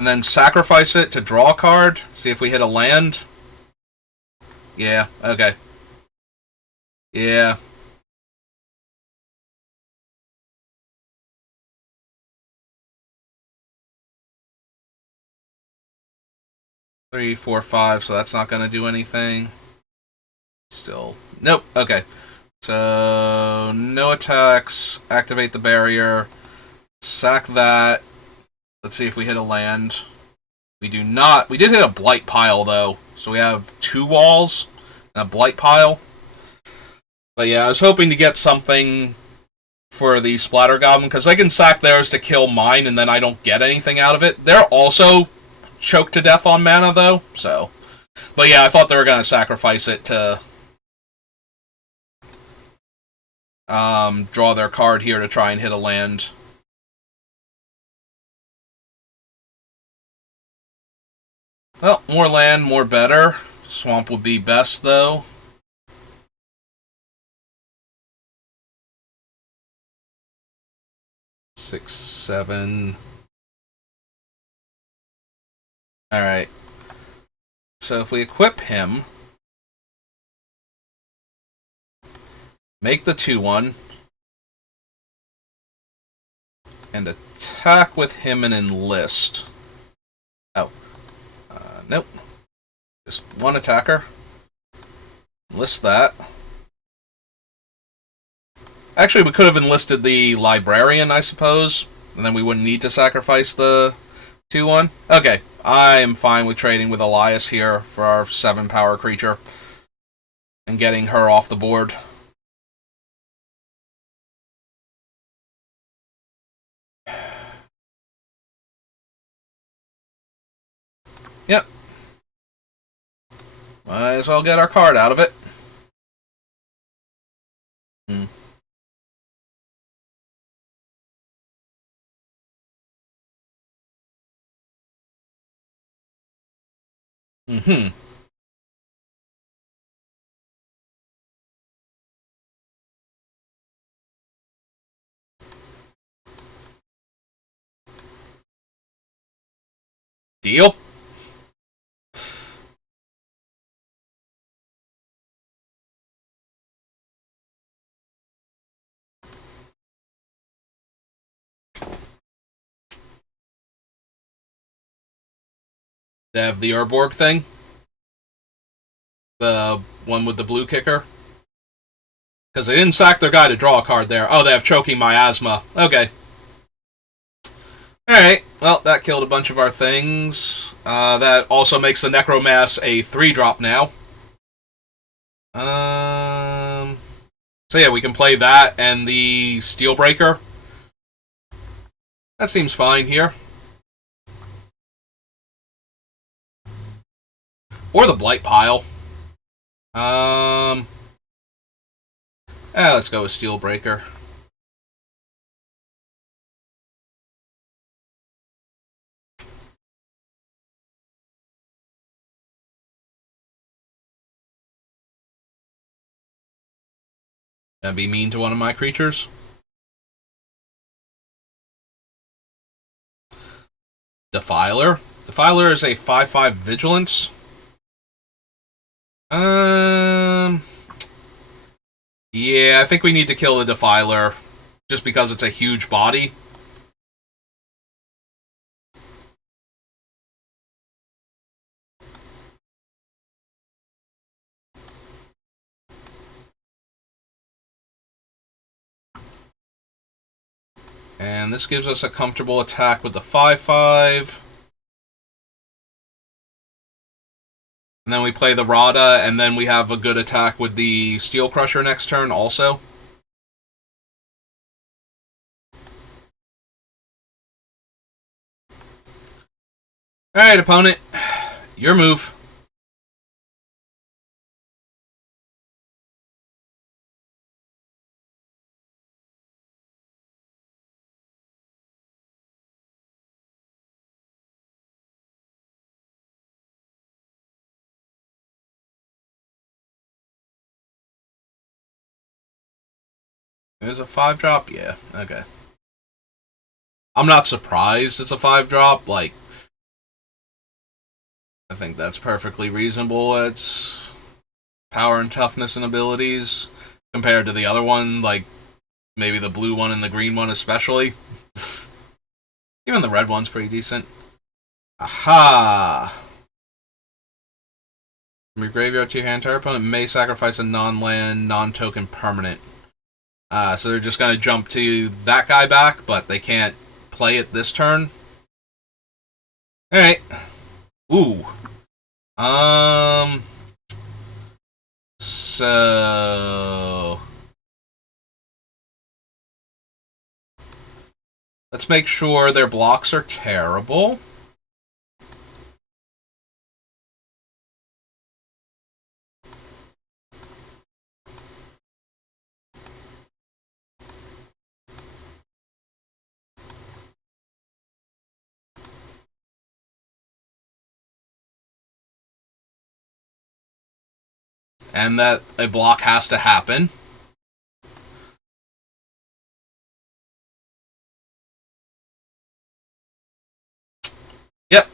And then sacrifice it to draw a card. See if we hit a land. Yeah, okay. Yeah. Three, four, five, so that's not going to do anything. Still. Nope, okay. So, no attacks. Activate the barrier. Sack that. Let's see if we hit a land. We do not. We did hit a blight pile, though. So we have 2 walls and a blight pile. But yeah, I was hoping to get something for the Splatter Goblin, because I can sack theirs to kill mine, and then I don't get anything out of it. They're also choked to death on mana, though, so... But yeah, I thought they were going to sacrifice it to draw their card here to try and hit a land. Well, more land, more better. Swamp would be best, though. Six, 7. Alright. So if we equip him, make the 2/1, and attack with him and enlist. Oh. Nope. Just one attacker. Enlist that. Actually, we could have enlisted the Librarian, I suppose, and then we wouldn't need to sacrifice the 2/1. Okay, I am fine with trading with Elias here for our 7 power creature and getting her off the board. Yep. Might as well get our card out of it. Mm-hmm. Deal? They have the Urborg thing? The one with the blue kicker? Because they didn't sack their guy to draw a card there. Oh, they have Choking Miasma. Okay. Alright, well, that killed a bunch of our things. That also makes the Necromass a 3-drop now. So yeah, we can play that and the Steelbreaker. That seems fine here. Or the Blight Pile. Let's go with Steelbreaker. And be mean to one of my creatures. Defiler. Defiler is a 5/5 Vigilance. Yeah, I think we need to kill the Defiler, just because it's a huge body. And this gives us a comfortable attack with the 5/5. And then we play the Rada, and then we have a good attack with the Steel Crusher next turn also. Alright, opponent. Your move. There's a 5-drop? Yeah, okay. I'm not surprised it's a 5-drop. Like, I think that's perfectly reasonable. It's power and toughness and abilities compared to the other one, like maybe the blue one and the green one especially. Even the red one's pretty decent. Aha! From your graveyard to your hand, your opponent may sacrifice a non-land, non-token permanent. So they're just going to jump to that guy back, but they can't play it this turn. Alright. Ooh. So... let's make sure their blocks are terrible. And that a block has to happen. Yep.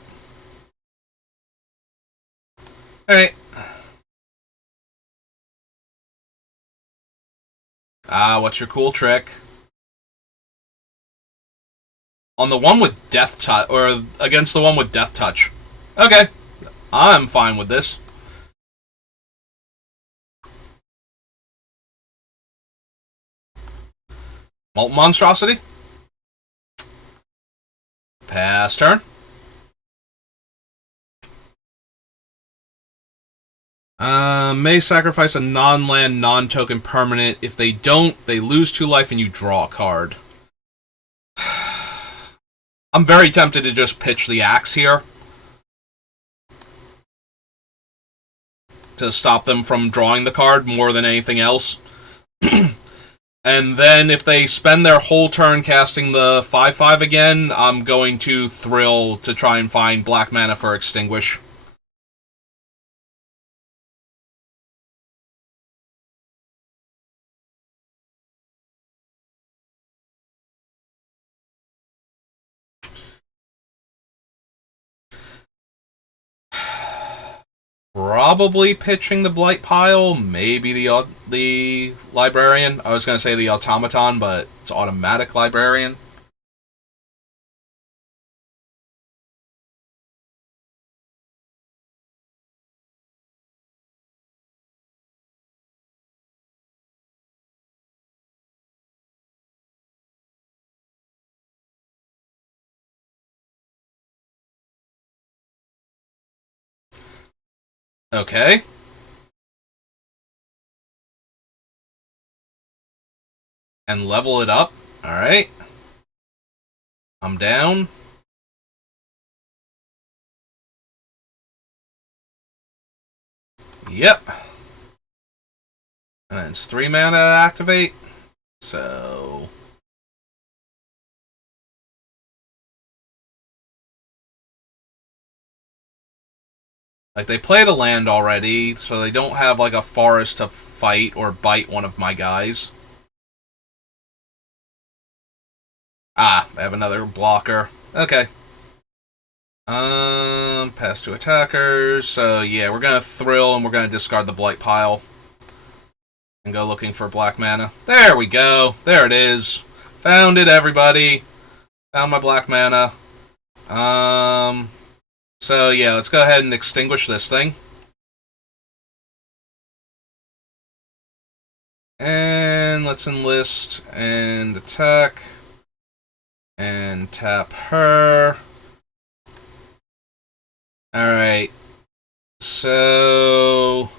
Alright. What's your cool trick? On the one with Death Touch, or against the one with Death Touch. Okay. I'm fine with this. Molten Monstrosity. Pass turn. May sacrifice a non-land, non-token permanent. If they don't, they lose 2 life and you draw a card. I'm very tempted to just pitch the axe here to stop them from drawing the card more than anything else. And then if they spend their whole turn casting the 5/5 again, I'm going to Thrill to try and find black mana for Extinguish. Probably pitching the Blight Pile, maybe the Librarian. I was going to say the Automaton, but it's automatic Librarian. Okay. And level it up. Alright. I'm down. Yep. And then it's 3 mana to activate. So... like, they played a land already, so they don't have, like, a forest to fight or bite one of my guys. Ah, they have another blocker. Okay. Pass to attackers. So, yeah, we're gonna thrill and we're gonna discard the blight pile. And go looking for black mana. There we go. There it is. Found it, everybody. Found my black mana. So, yeah, let's go ahead and extinguish this thing. And let's enlist and attack. And tap her. Alright. So...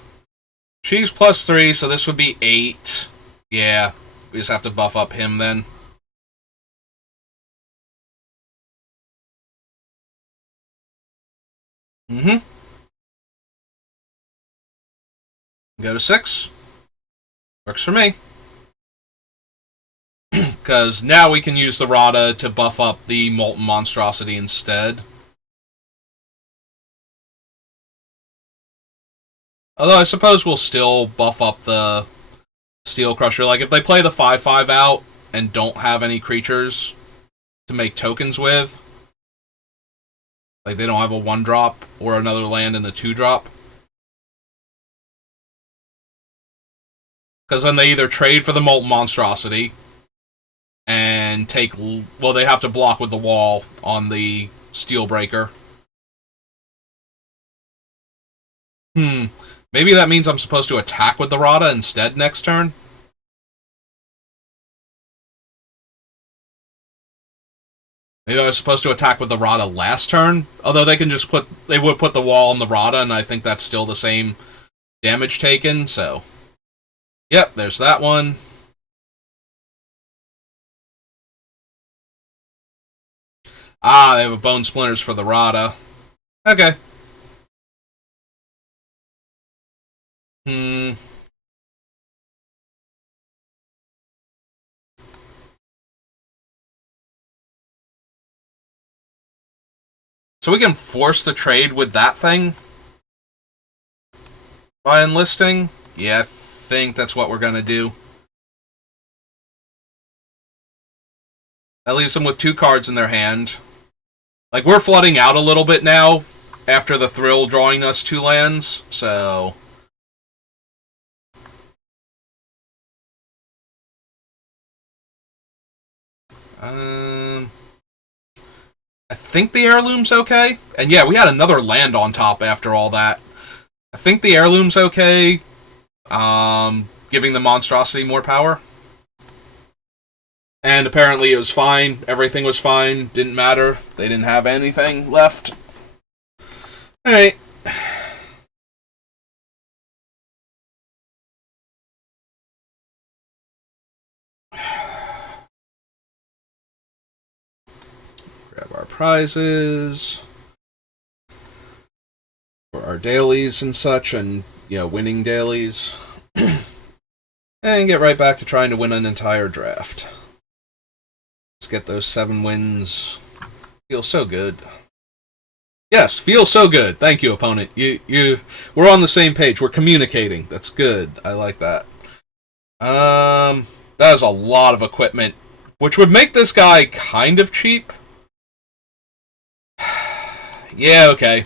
she's +3, so this would be 8. Yeah, we just have to buff up him then. Go to 6. Works for me. Because now we can use the Rada to buff up the Molten Monstrosity instead. Although I suppose we'll still buff up the Steel Crusher. Like, if they play the 5/5 out and don't have any creatures to make tokens with, like they don't have a 1-drop or another land in the 2-drop, because then they either trade for the Molten Monstrosity and take... well, they have to block with the wall on the Steelbreaker. Maybe that means I'm supposed to attack with the Rada instead next turn? Maybe I was supposed to attack with the Rada last turn? Although they can just put... they would put the wall on the Rada, and I think that's still the same damage taken, so... yep, there's that one. Ah, they have a Bone Splinters for the Rada. Okay. So we can force the trade with that thing? By enlisting? Yeah, I think that's what we're gonna do. That leaves them with 2 cards in their hand. Like, we're flooding out a little bit now, after the Thrill drawing us 2 lands, so... I think the Heirloom's okay. And yeah, we had another land on top after all that. I think the Heirloom's okay. Giving the Monstrosity more power. And apparently it was fine. Everything was fine. Didn't matter. They didn't have anything left. Alright. Grab our prizes for our dailies and such, and, you know, winning dailies. And get right back to trying to win an entire draft. Let's get those 7 wins. Feels so good. Yes, feels so good. Thank you, opponent. We're on the same page. We're communicating. That's good. I like that. That is a lot of equipment, which would make this guy kind of cheap. Yeah, okay.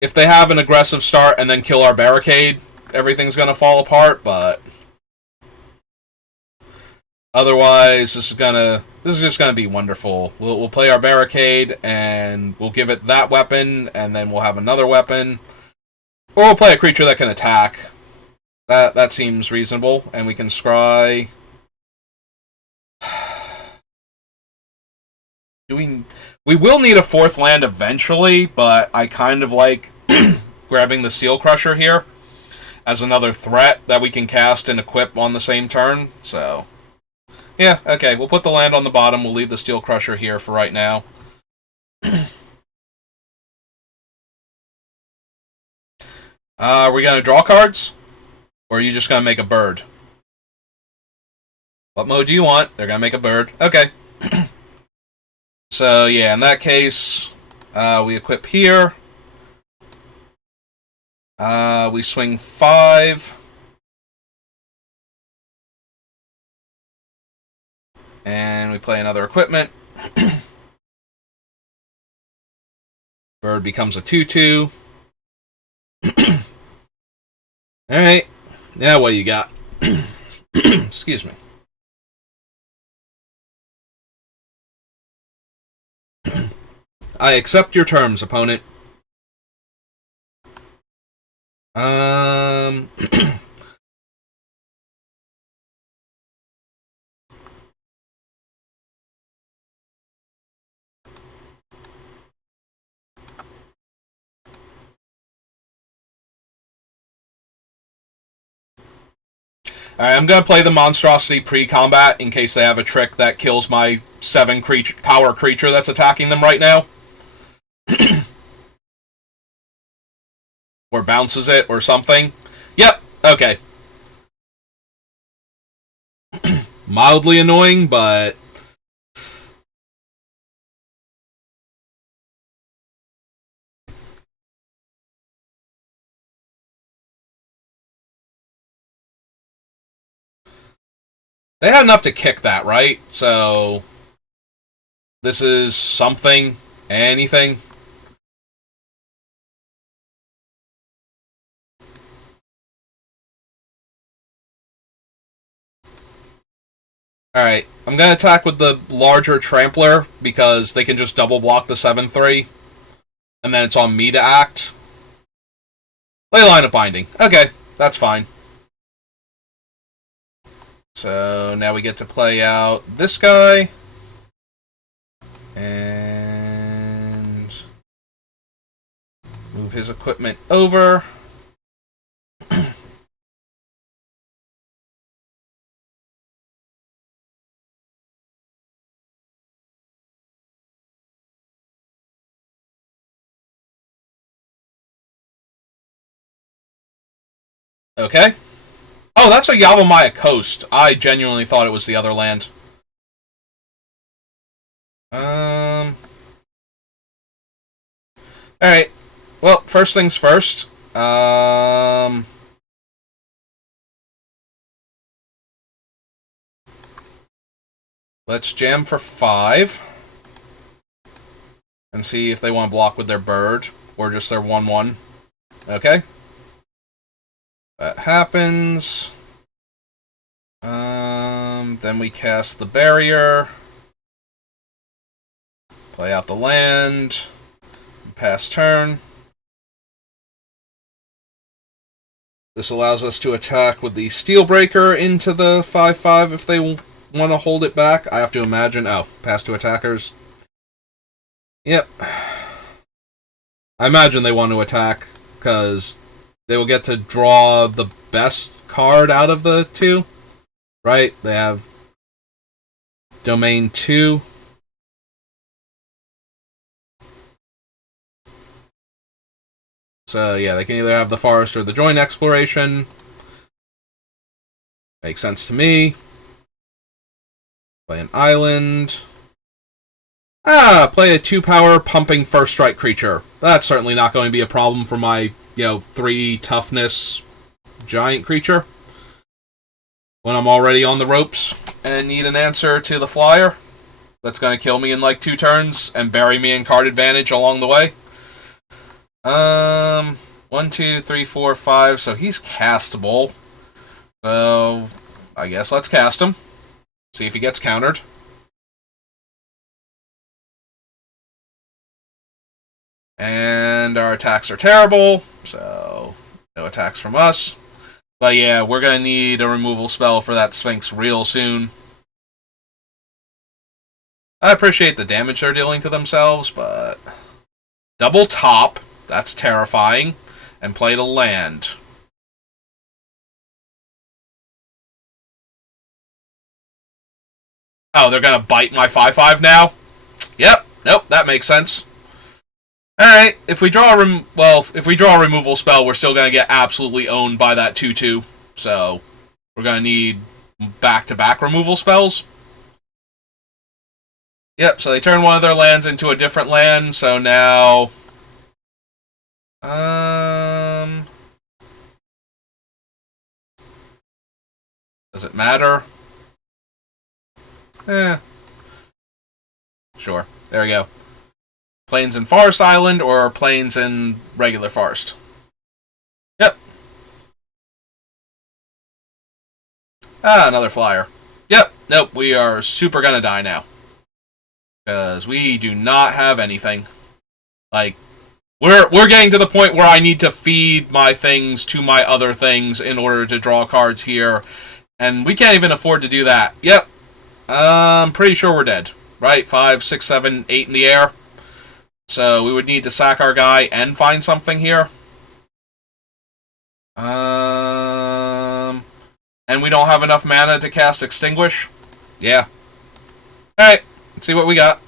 If they have an aggressive start and then kill our barricade, everything's gonna fall apart, but otherwise this is just gonna be wonderful. We'll play our barricade and we'll give it that weapon, and then we'll have another weapon. Or we'll play a creature that can attack. That seems reasonable, and we can scry. We will need a 4th land eventually, but I kind of like grabbing the Steel Crusher here as another threat that we can cast and equip on the same turn, so... yeah, okay, we'll put the land on the bottom, we'll leave the Steel Crusher here for right now. Are we going to draw cards? Or are you just going to make a bird? What mode do you want? They're going to make a bird. Okay. So, yeah, in that case, we equip here. We swing 5. And we play another equipment. Bird becomes a 2/2. Alright. Now what do you got? Excuse me. I accept your terms, opponent. Alright, I'm going to play the monstrosity pre-combat in case they have a trick that kills my 7 power creature that's attacking them right now. Or bounces it or something. Yep, okay. Mildly annoying, but... They had enough to kick that, right? So... This is something. Anything. Alright, I'm going to attack with the larger Trampler, because they can just double block the 7/3. And then it's on me to act. Ley Line of Binding. Okay, that's fine. So now we get to play out this guy. And move his equipment over. Okay. Oh, that's a Yavimaya Coast. I genuinely thought it was the other land. Alright. Well, first things first. Let's jam for 5. And see if they want to block with their bird. Or just their 1/1. Okay. That happens. Then we cast the barrier. Play out the land. Pass turn. This allows us to attack with the Steelbreaker into the 5/5 if they want to hold it back. I have to imagine. Oh, pass to attackers. Yep. I imagine they want to attack because they will get to draw the best card out of the 2. Right? They have Domain 2. So, yeah, they can either have the Forest or the Joint Exploration. Makes sense to me. Play an island. Play a 2-power pumping first strike creature. That's certainly not going to be a problem for my, 3 toughness giant creature. When I'm already on the ropes and need an answer to the flyer that's going to kill me in like 2 turns and bury me in card advantage along the way. 1, 2, 3, 4, 5. So he's castable. So I guess let's cast him. See if he gets countered. And our attacks are terrible, so no attacks from us. But yeah, we're going to need a removal spell for that Sphinx real soon. I appreciate the damage they're dealing to themselves, but... Double top, that's terrifying. And play to land. Oh, they're going to bite my 5/5 now? Yep, nope, that makes sense. Alright, if we draw if we draw a removal spell, we're still going to get absolutely owned by that 2/2. So, we're going to need back-to-back removal spells. Yep, so they turn one of their lands into a different land, so now... Does it matter? Sure. There we go. Plains in Forest Island or plains in regular forest? Yep. Another flyer. Yep. Nope, we are super gonna die now. Because we do not have anything. Like, we're getting to the point where I need to feed my things to my other things in order to draw cards here. And we can't even afford to do that. Yep. I'm pretty sure we're dead. Right? 5, 6, 7, 8 in the air. So we would need to sack our guy and find something here. And we don't have enough mana to cast Extinguish. Yeah. Alright, let's see what we got.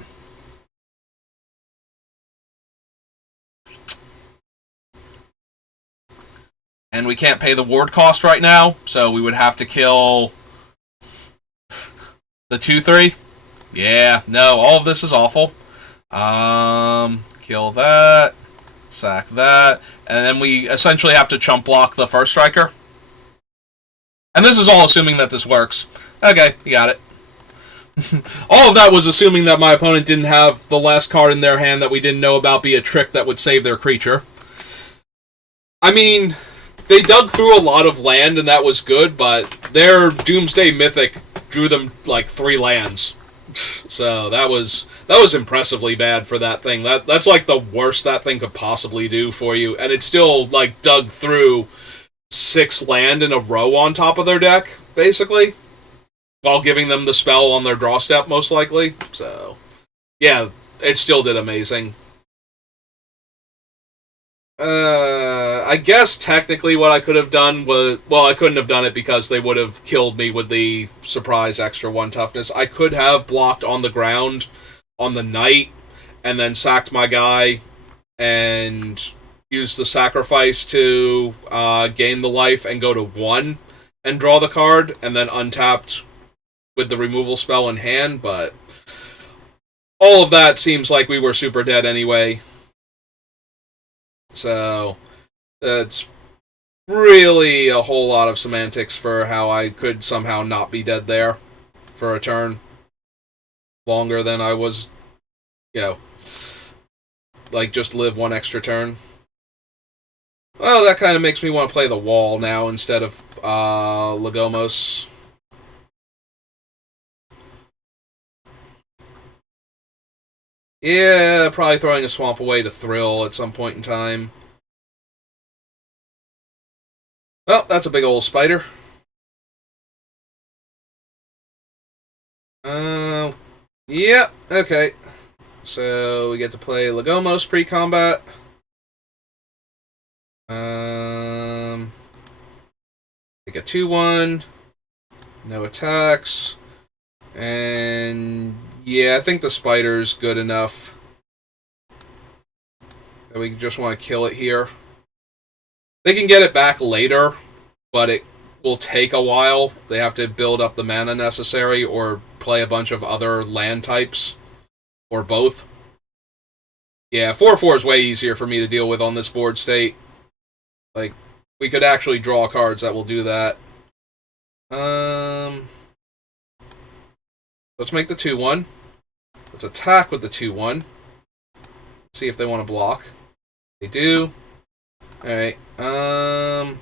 And we can't pay the ward cost right now, so we would have to kill the 2/3. Yeah, no, all of this is awful. Kill that, sack that, and then we essentially have to chump block the first striker. And this is all assuming that this works. Okay, you got it. All of that was assuming that my opponent didn't have the last card in their hand that we didn't know about be a trick that would save their creature. I mean, they dug through a lot of land and that was good, but their Doomsday Mythic drew them like 3 lands. So that was impressively bad for that thing. That's like the worst that thing could possibly do for you, and it still like dug through 6 land in a row on top of their deck, basically, while giving them the spell on their draw step, most likely. So, yeah, it still did amazing. I guess technically what I could have done was... Well, I couldn't have done it because they would have killed me with the surprise extra 1 toughness. I could have blocked on the ground on the night and then sacked my guy and used the sacrifice to gain the life and go to 1 and draw the card and then untapped with the removal spell in hand, but all of that seems like we were super dead anyway. So, that's really a whole lot of semantics for how I could somehow not be dead there for a turn. Longer than I was, like just live 1 extra turn. Well, that kind of makes me want to play the wall now instead of Lagomos. Yeah, probably throwing a swamp away to Thrill at some point in time. Well, that's a big old spider. Yeah, okay. So we get to play Lagomos pre-combat. Take a 2/1. No attacks. And yeah, I think the spider's good enough that we just want to kill it here. They can get it back later, but it will take a while. They have to build up the mana necessary or play a bunch of other land types. Or both. Yeah, 4/4 is way easier for me to deal with on this board state. Like, we could actually draw cards that will do that. Let's make the 2/1. Let's attack with the 2/1. See if they want to block. They do. Alright, yeah,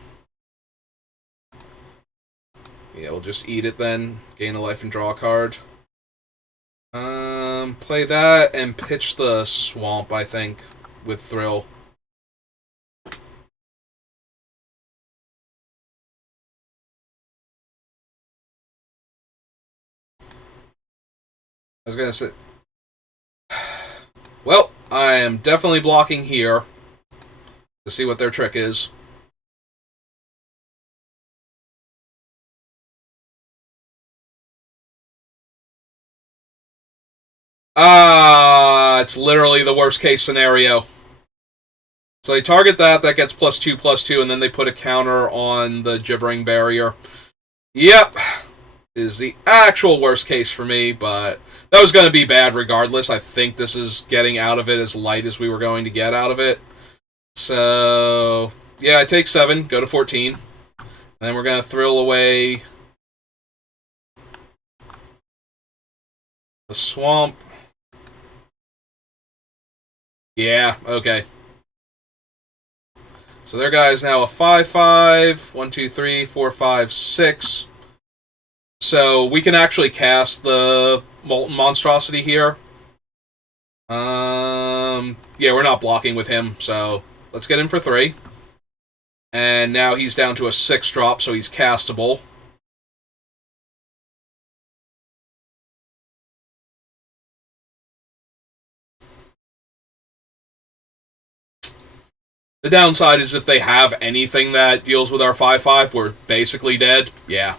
we'll just eat it then. Gain a life and draw a card. Play that and pitch the swamp, I think, with Thrill. I was gonna say... Well, I am definitely blocking here to see what their trick is. It's literally the worst case scenario. So they target that, that gets +2/+2, and then they put a counter on the Gibbering Barrier. Yep, is the actual worst case for me, but that was going to be bad regardless. I think this is getting out of it as light as we were going to get out of it. So, yeah, I take 7, go to 14. And then we're going to thrill away the swamp. Yeah, okay. So their guy is now a 5/5. 1, 2, 3, 4, 5, 6. So we can actually cast the Molten Monstrosity here. Yeah, we're not blocking with him, so let's get him for 3. And now he's down to a 6 drop, so he's castable. The downside is if they have anything that deals with our 5/5, we're basically dead. Yeah.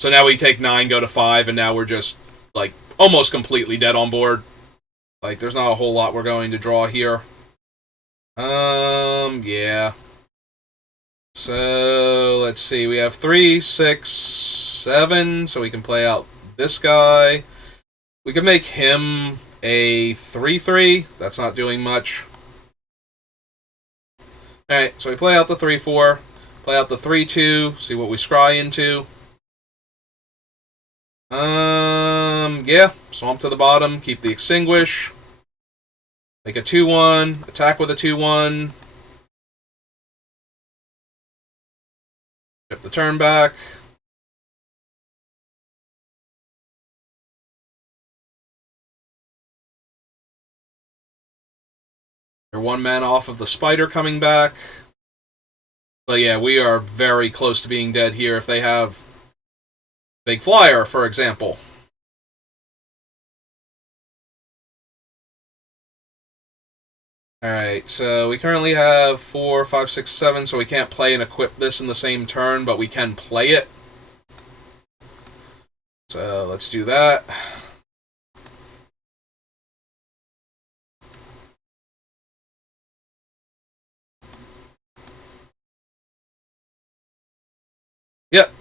So now we take 9, go to 5, and now we're just, like, almost completely dead on board. Like, there's not a whole lot we're going to draw here. Yeah. So, let's see. We have 3, 6, 7, so we can play out this guy. We can make him a 3/3. That's not doing much. Alright, so we play out the 3/4, play out the 3/2, see what we scry into. Yeah, swamp to the bottom, keep the extinguish. Make a 2/1, attack with a 2/1. Chip the turn back. They're 1 mana off of the spider coming back. But yeah, we are very close to being dead here if they have Big Flyer, for example. Alright, so we currently have 4, 5, 6, 7, so we can't play and equip this in the same turn, but we can play it. So let's do that. Yep.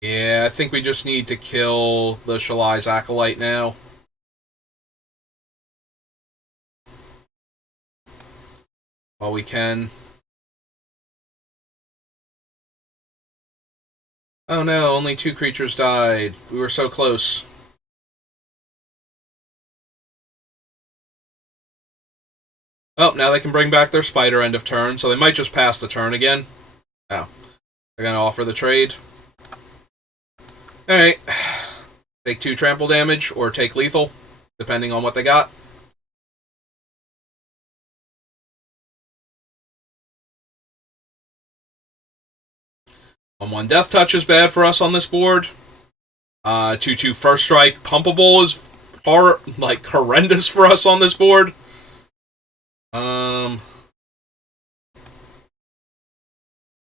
Yeah, I think we just need to kill the Shalai's Acolyte now. While we can. Oh no, only 2 creatures died. We were so close. Oh, now they can bring back their spider end of turn, so they might just pass the turn again. Oh. They're gonna offer the trade. Alright. Take 2 trample damage, or take lethal, depending on what they got. On 1 Death Touch is bad for us on this board. 2/2 First Strike pumpable is horrendous for us on this board.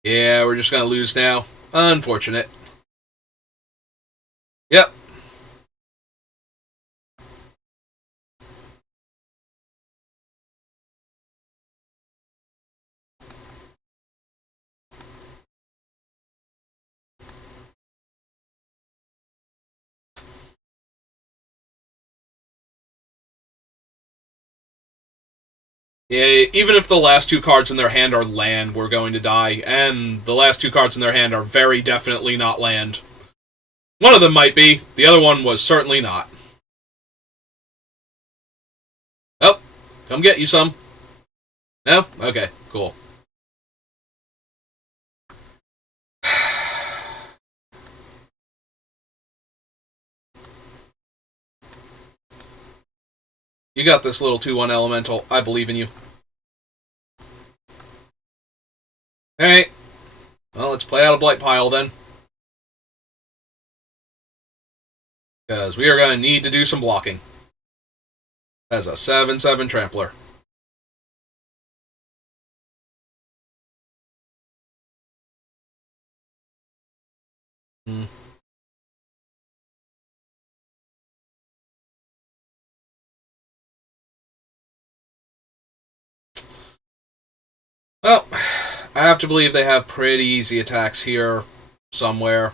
Yeah, we're just gonna lose now. Unfortunate. Yep. Yeah, even if the last 2 cards in their hand are land, we're going to die. And the last 2 cards in their hand are very definitely not land. One of them might be. The other one was certainly not. Oh, come get you some. No? Okay, cool. You got this, little 2/1 elemental. I believe in you. Alright. Well, let's play out a Blight Pile then. Because we are going to need to do some blocking. As a 7/7 Trampler. Well, I have to believe they have pretty easy attacks here somewhere.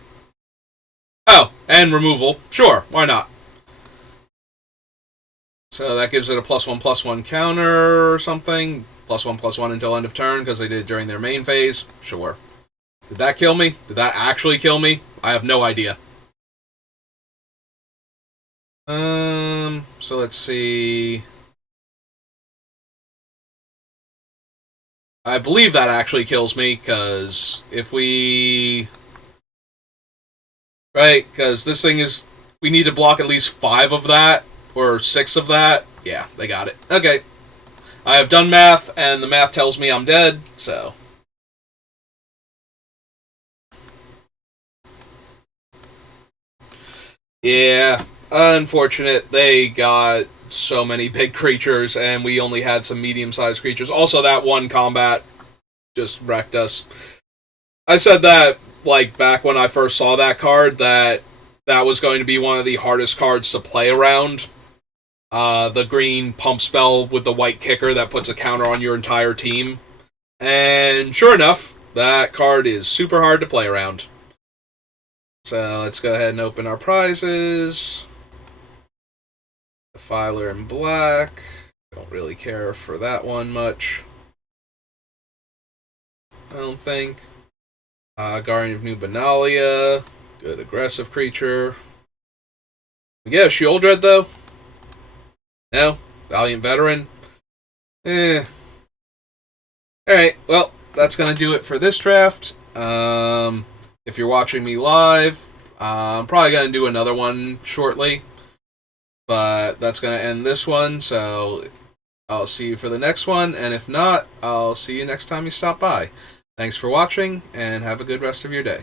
Oh, and removal. Sure, why not? So that gives it a +1/+1 counter or something. +1/+1 until end of turn, because they did it during their main phase. Sure. Did that kill me? Did that actually kill me? I have no idea. So let's see. I believe that actually kills me, because if we... Right, because this thing is... We need to block at least 5 of that, or 6 of that. Yeah, they got it. Okay. I have done math, and the math tells me I'm dead, so... Yeah, unfortunate. They got so many big creatures, and we only had some medium-sized creatures. Also, that one combat just wrecked us. I said that, like, back when I first saw that card, that was going to be one of the hardest cards to play around. The green pump spell with the white kicker that puts a counter on your entire team. And sure enough, that card is super hard to play around. So let's go ahead and open our prizes. Defiler in black. Don't really care for that one much. I don't think. Guardian of New Benalia. Good aggressive creature. Yeah, Shieldred though? No? Valiant Veteran? Alright, well, that's gonna do it for this draft. If you're watching me live, I'm probably gonna do another one shortly. But that's gonna end this one, so I'll see you for the next one, and if not, I'll see you next time you stop by. Thanks for watching, and have a good rest of your day.